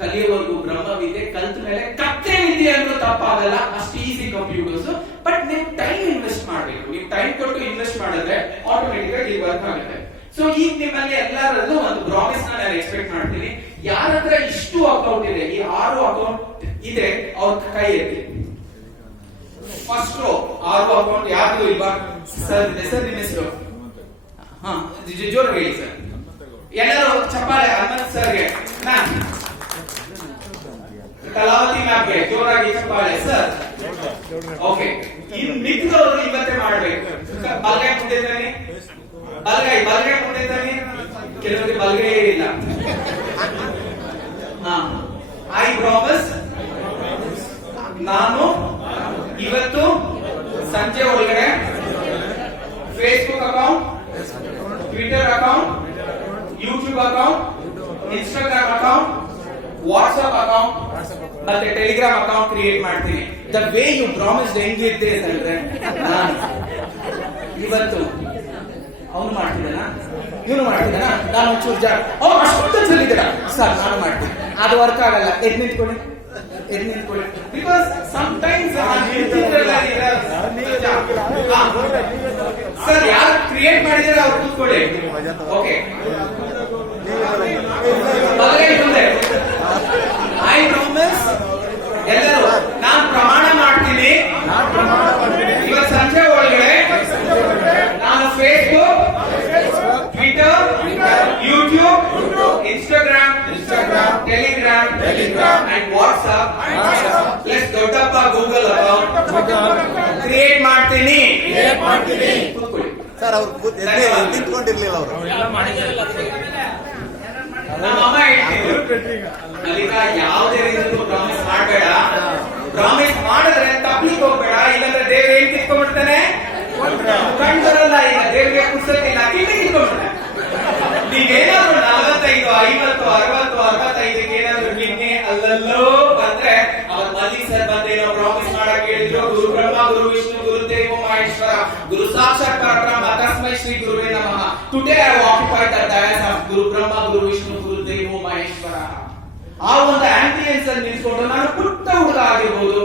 ಕಲಿಯೋವರೆಗೂ ಬ್ರಹ್ಮವಿದ್ಯೆ, ಕಲ್ತ ಮೇಲೆ ಕತ್ತೆ ವಿದ್ಯೆ ಅಂದ್ರೂ ತಪ್ಪಾಗಲ್ಲ. ಅಷ್ಟು ಈಸಿ ಕಂಪ್ಯೂಟರ್ಸ್. ಬಟ್ ನೀವು ಟೈಮ್ ಇನ್ವೆಸ್ಟ್ ಮಾಡಬೇಕು. ನೀವು ಟೈಮ್ ಕೊಟ್ಟು ಇನ್ವೆಸ್ಟ್ ಮಾಡಿದ್ರೆ ಆಟೋಮೆಟಿಕ್ ಆಗಿ ವರ್ಕ್ ಆಗುತ್ತೆ. ಸೊ ಈಗ ನಿಮ್ಮಲ್ಲಿ ಎಲ್ಲರಲ್ಲೂ ಒಂದು ಪ್ರಾಮಿಸ್ ನಾನು ಎಕ್ಸ್ಪೆಕ್ಟ್ ಮಾಡ್ತೀನಿ. ಯಾರ ಹತ್ರ ಇಷ್ಟು ಅಕೌಂಟ್ ಇದೆ, ಈ 6 ಅಕೌಂಟ್ ಇದೆ, ಅವ್ರ ಕೈ ಎತ್ತಿ. ಫಸ್ಟ್ ರೋ 6 ಅಕೌಂಟ್ ಯಾರ್ದು ಇಲ್ವಾ? ಸರ್ ಇದೆ. ಸರ್ ನಿಮ್ಮ ಹೆಸರು? ಹಾ, ಜೋರ್ ಹೇಳಿ ಸರ್. ಎಲ್ಲರೂ ಚಪ್ಪಾಳೆ ಹನುಮಂತ್ ಸರ್ಗೆ, ಕಲಾವತಿ ಮ್ಯಾಮ್ಗೆ ಜೋರಾಗಿ ಚಪ್ಪಾಳೆ ಸರ್. ಓಕೆ, ಇನ್ನು ಮಿಕ್ಕಿದವರು ಇವತ್ತೇ ಮಾಡ್ಬೇಕು. ಬಲ್ಗೈ ಮುಂದೆ ತಾನೆ, ಬಲ್ಗೈ ಮುಂದೆ ತಾನೆ. ಕೆಲವರಿಗೆ ಬಲಗೈ ಇಲ್ಲ. ಐ ಪ್ರಾಮಿಸ್ ನಾನು ಇವತ್ತು ಸಂಜೆ ಒಳಗಡೆ Facebook account, Twitter account, YouTube account, Instagram account, WhatsApp account ಮತ್ತೆ ಟೆಲಿಗ್ರಾಮ್ ಅಕೌಂಟ್ ಕ್ರಿಯೇಟ್ ಮಾಡ್ತೀನಿ. ದ ವೇ ಯು ಪ್ರಾಮಿಸ್ಡ್ ಹೆಂಗಿರುತ್ತೆ ಅಂತಂದ್ರೆ, ನಾನು ಇವತ್ತು ಅವನು ಮಾಡ್ತಿದ್ದಾನ, ಇವನು ಮಾಡ್ತಿದ್ದಾನ, ನಾನು ಒಂಚೂರು ಅಷ್ಟು ಚಲಿದ್ದೀರ ಸರ್ ನಾನು ಮಾಡ್ತೀನಿ, ಅದು ವರ್ಕ್ ಆಗಲ್ಲ, ಎದ್ ನಿಂತ್ಕೊಳ್ಳಿ. ಬಿಕಾಸ್ ಸಮಟೈಮ್ಸ್ ಸರ್ ಯಾರು ಕ್ರಿಯೇಟ್ ಮಾಡಿದ್ರೆ ಅವ್ರು ಕೂತ್ಕೊಳ್ಳಿ. ಓಕೆ, ಐ ಪ್ರಾಮಿಸ್ ಎಲ್ಲರೂ ನಾನು ಪ್ರಮಾಣ ಮಾಡ್ತೀನಿ, ಇವತ್ತು ಸಂಜೆ ಒಳಗಡೆ ನಾನು Facebook, Twitter, YouTube, Instagram, Telegram and WhatsApp plus ದೊಡ್ಡಪ್ಪ ಗೂಗಲ್ ಅಕೌಂಟ್ ಕ್ರಿಯೇಟ್ ಮಾಡ್ತೀನಿ. ಸರ್ ಅವ್ರು ನಿಂತ್ಕೊಂಡಿರ್ಲಿಲ್ಲ ಅವರು. ನಮ್ಮಮ್ಮ ಹೇಳ್ತಿದ್ರು, ಮಲ್ಲಿಕಾ ಯಾವುದೇ ರೀತಿಯಲ್ಲೂ ಪ್ರಾಮಿಸ್ ಮಾಡಬೇಡ, ಪ್ರಾಮಿಸ್ ಮಾಡಿದ್ರೆ ತಪ್ಲಿಕ್ಕೆ ಹೋಗ್ಬೇಡ, ಇಲ್ಲಾಂದ್ರೆ ದೇವ್ರು ಏನ್ ಕಿತ್ಕೊಂಡ್ಬಿಡ್ತಾನೆ, ಕಂಡ್ಬರಲ್ಲ. ಈಗ ದೇವ್ರಿಗೆ ಪುಸ್ತಕಿಲ್ಲ, ಕಿಲ್ಲಿ ಕಿತ್ಕೊಂಡ್ಬಿಡ್ತಾನೆ. ನೀವೇನಾದ್ರು 45, 50, 60, 65 ಏನಾದ್ರು ನಿನ್ನೆ ಅಲ್ಲಲ್ಲೋ ಬಂದ್ರೆ ಅವ್ರ ಮಲ್ಲಿಕ್ ಸರ್ ಬಂದೇನೋ ಪ್ರಾಮಿಸ್ ಮಾಡಕ್ ಹೇಳಿದ್ರು. ಗುರು ಬ್ರಹ್ಮ, ಗುರು ವಿಷ್ಣು, ಗುರು ದೇವೋ ಮಹೇಶ್ವರ, ಗುರು ಸಾಕ್ಷಾತ್ ಪರಬ್ರಹ್ಮ ತಸ್ಮೈ ಶ್ರೀ ಗುರುವೇ ನಮಃ. Today I have occupied the dais of guru Brahma, guru Vishnu, guru ದೇವೋ ಮಹೇಶ್ವರ. ಆ ಒಂದು ಆಂಬಿಯನ್ಸ್ ಅಲ್ಲಿ ನಿಲ್ಸ್ಕೊಂಡು ನಾನು ಪುಟ್ಟ ಹುಡುಗ ಆಗಿರ್ಬೋದು,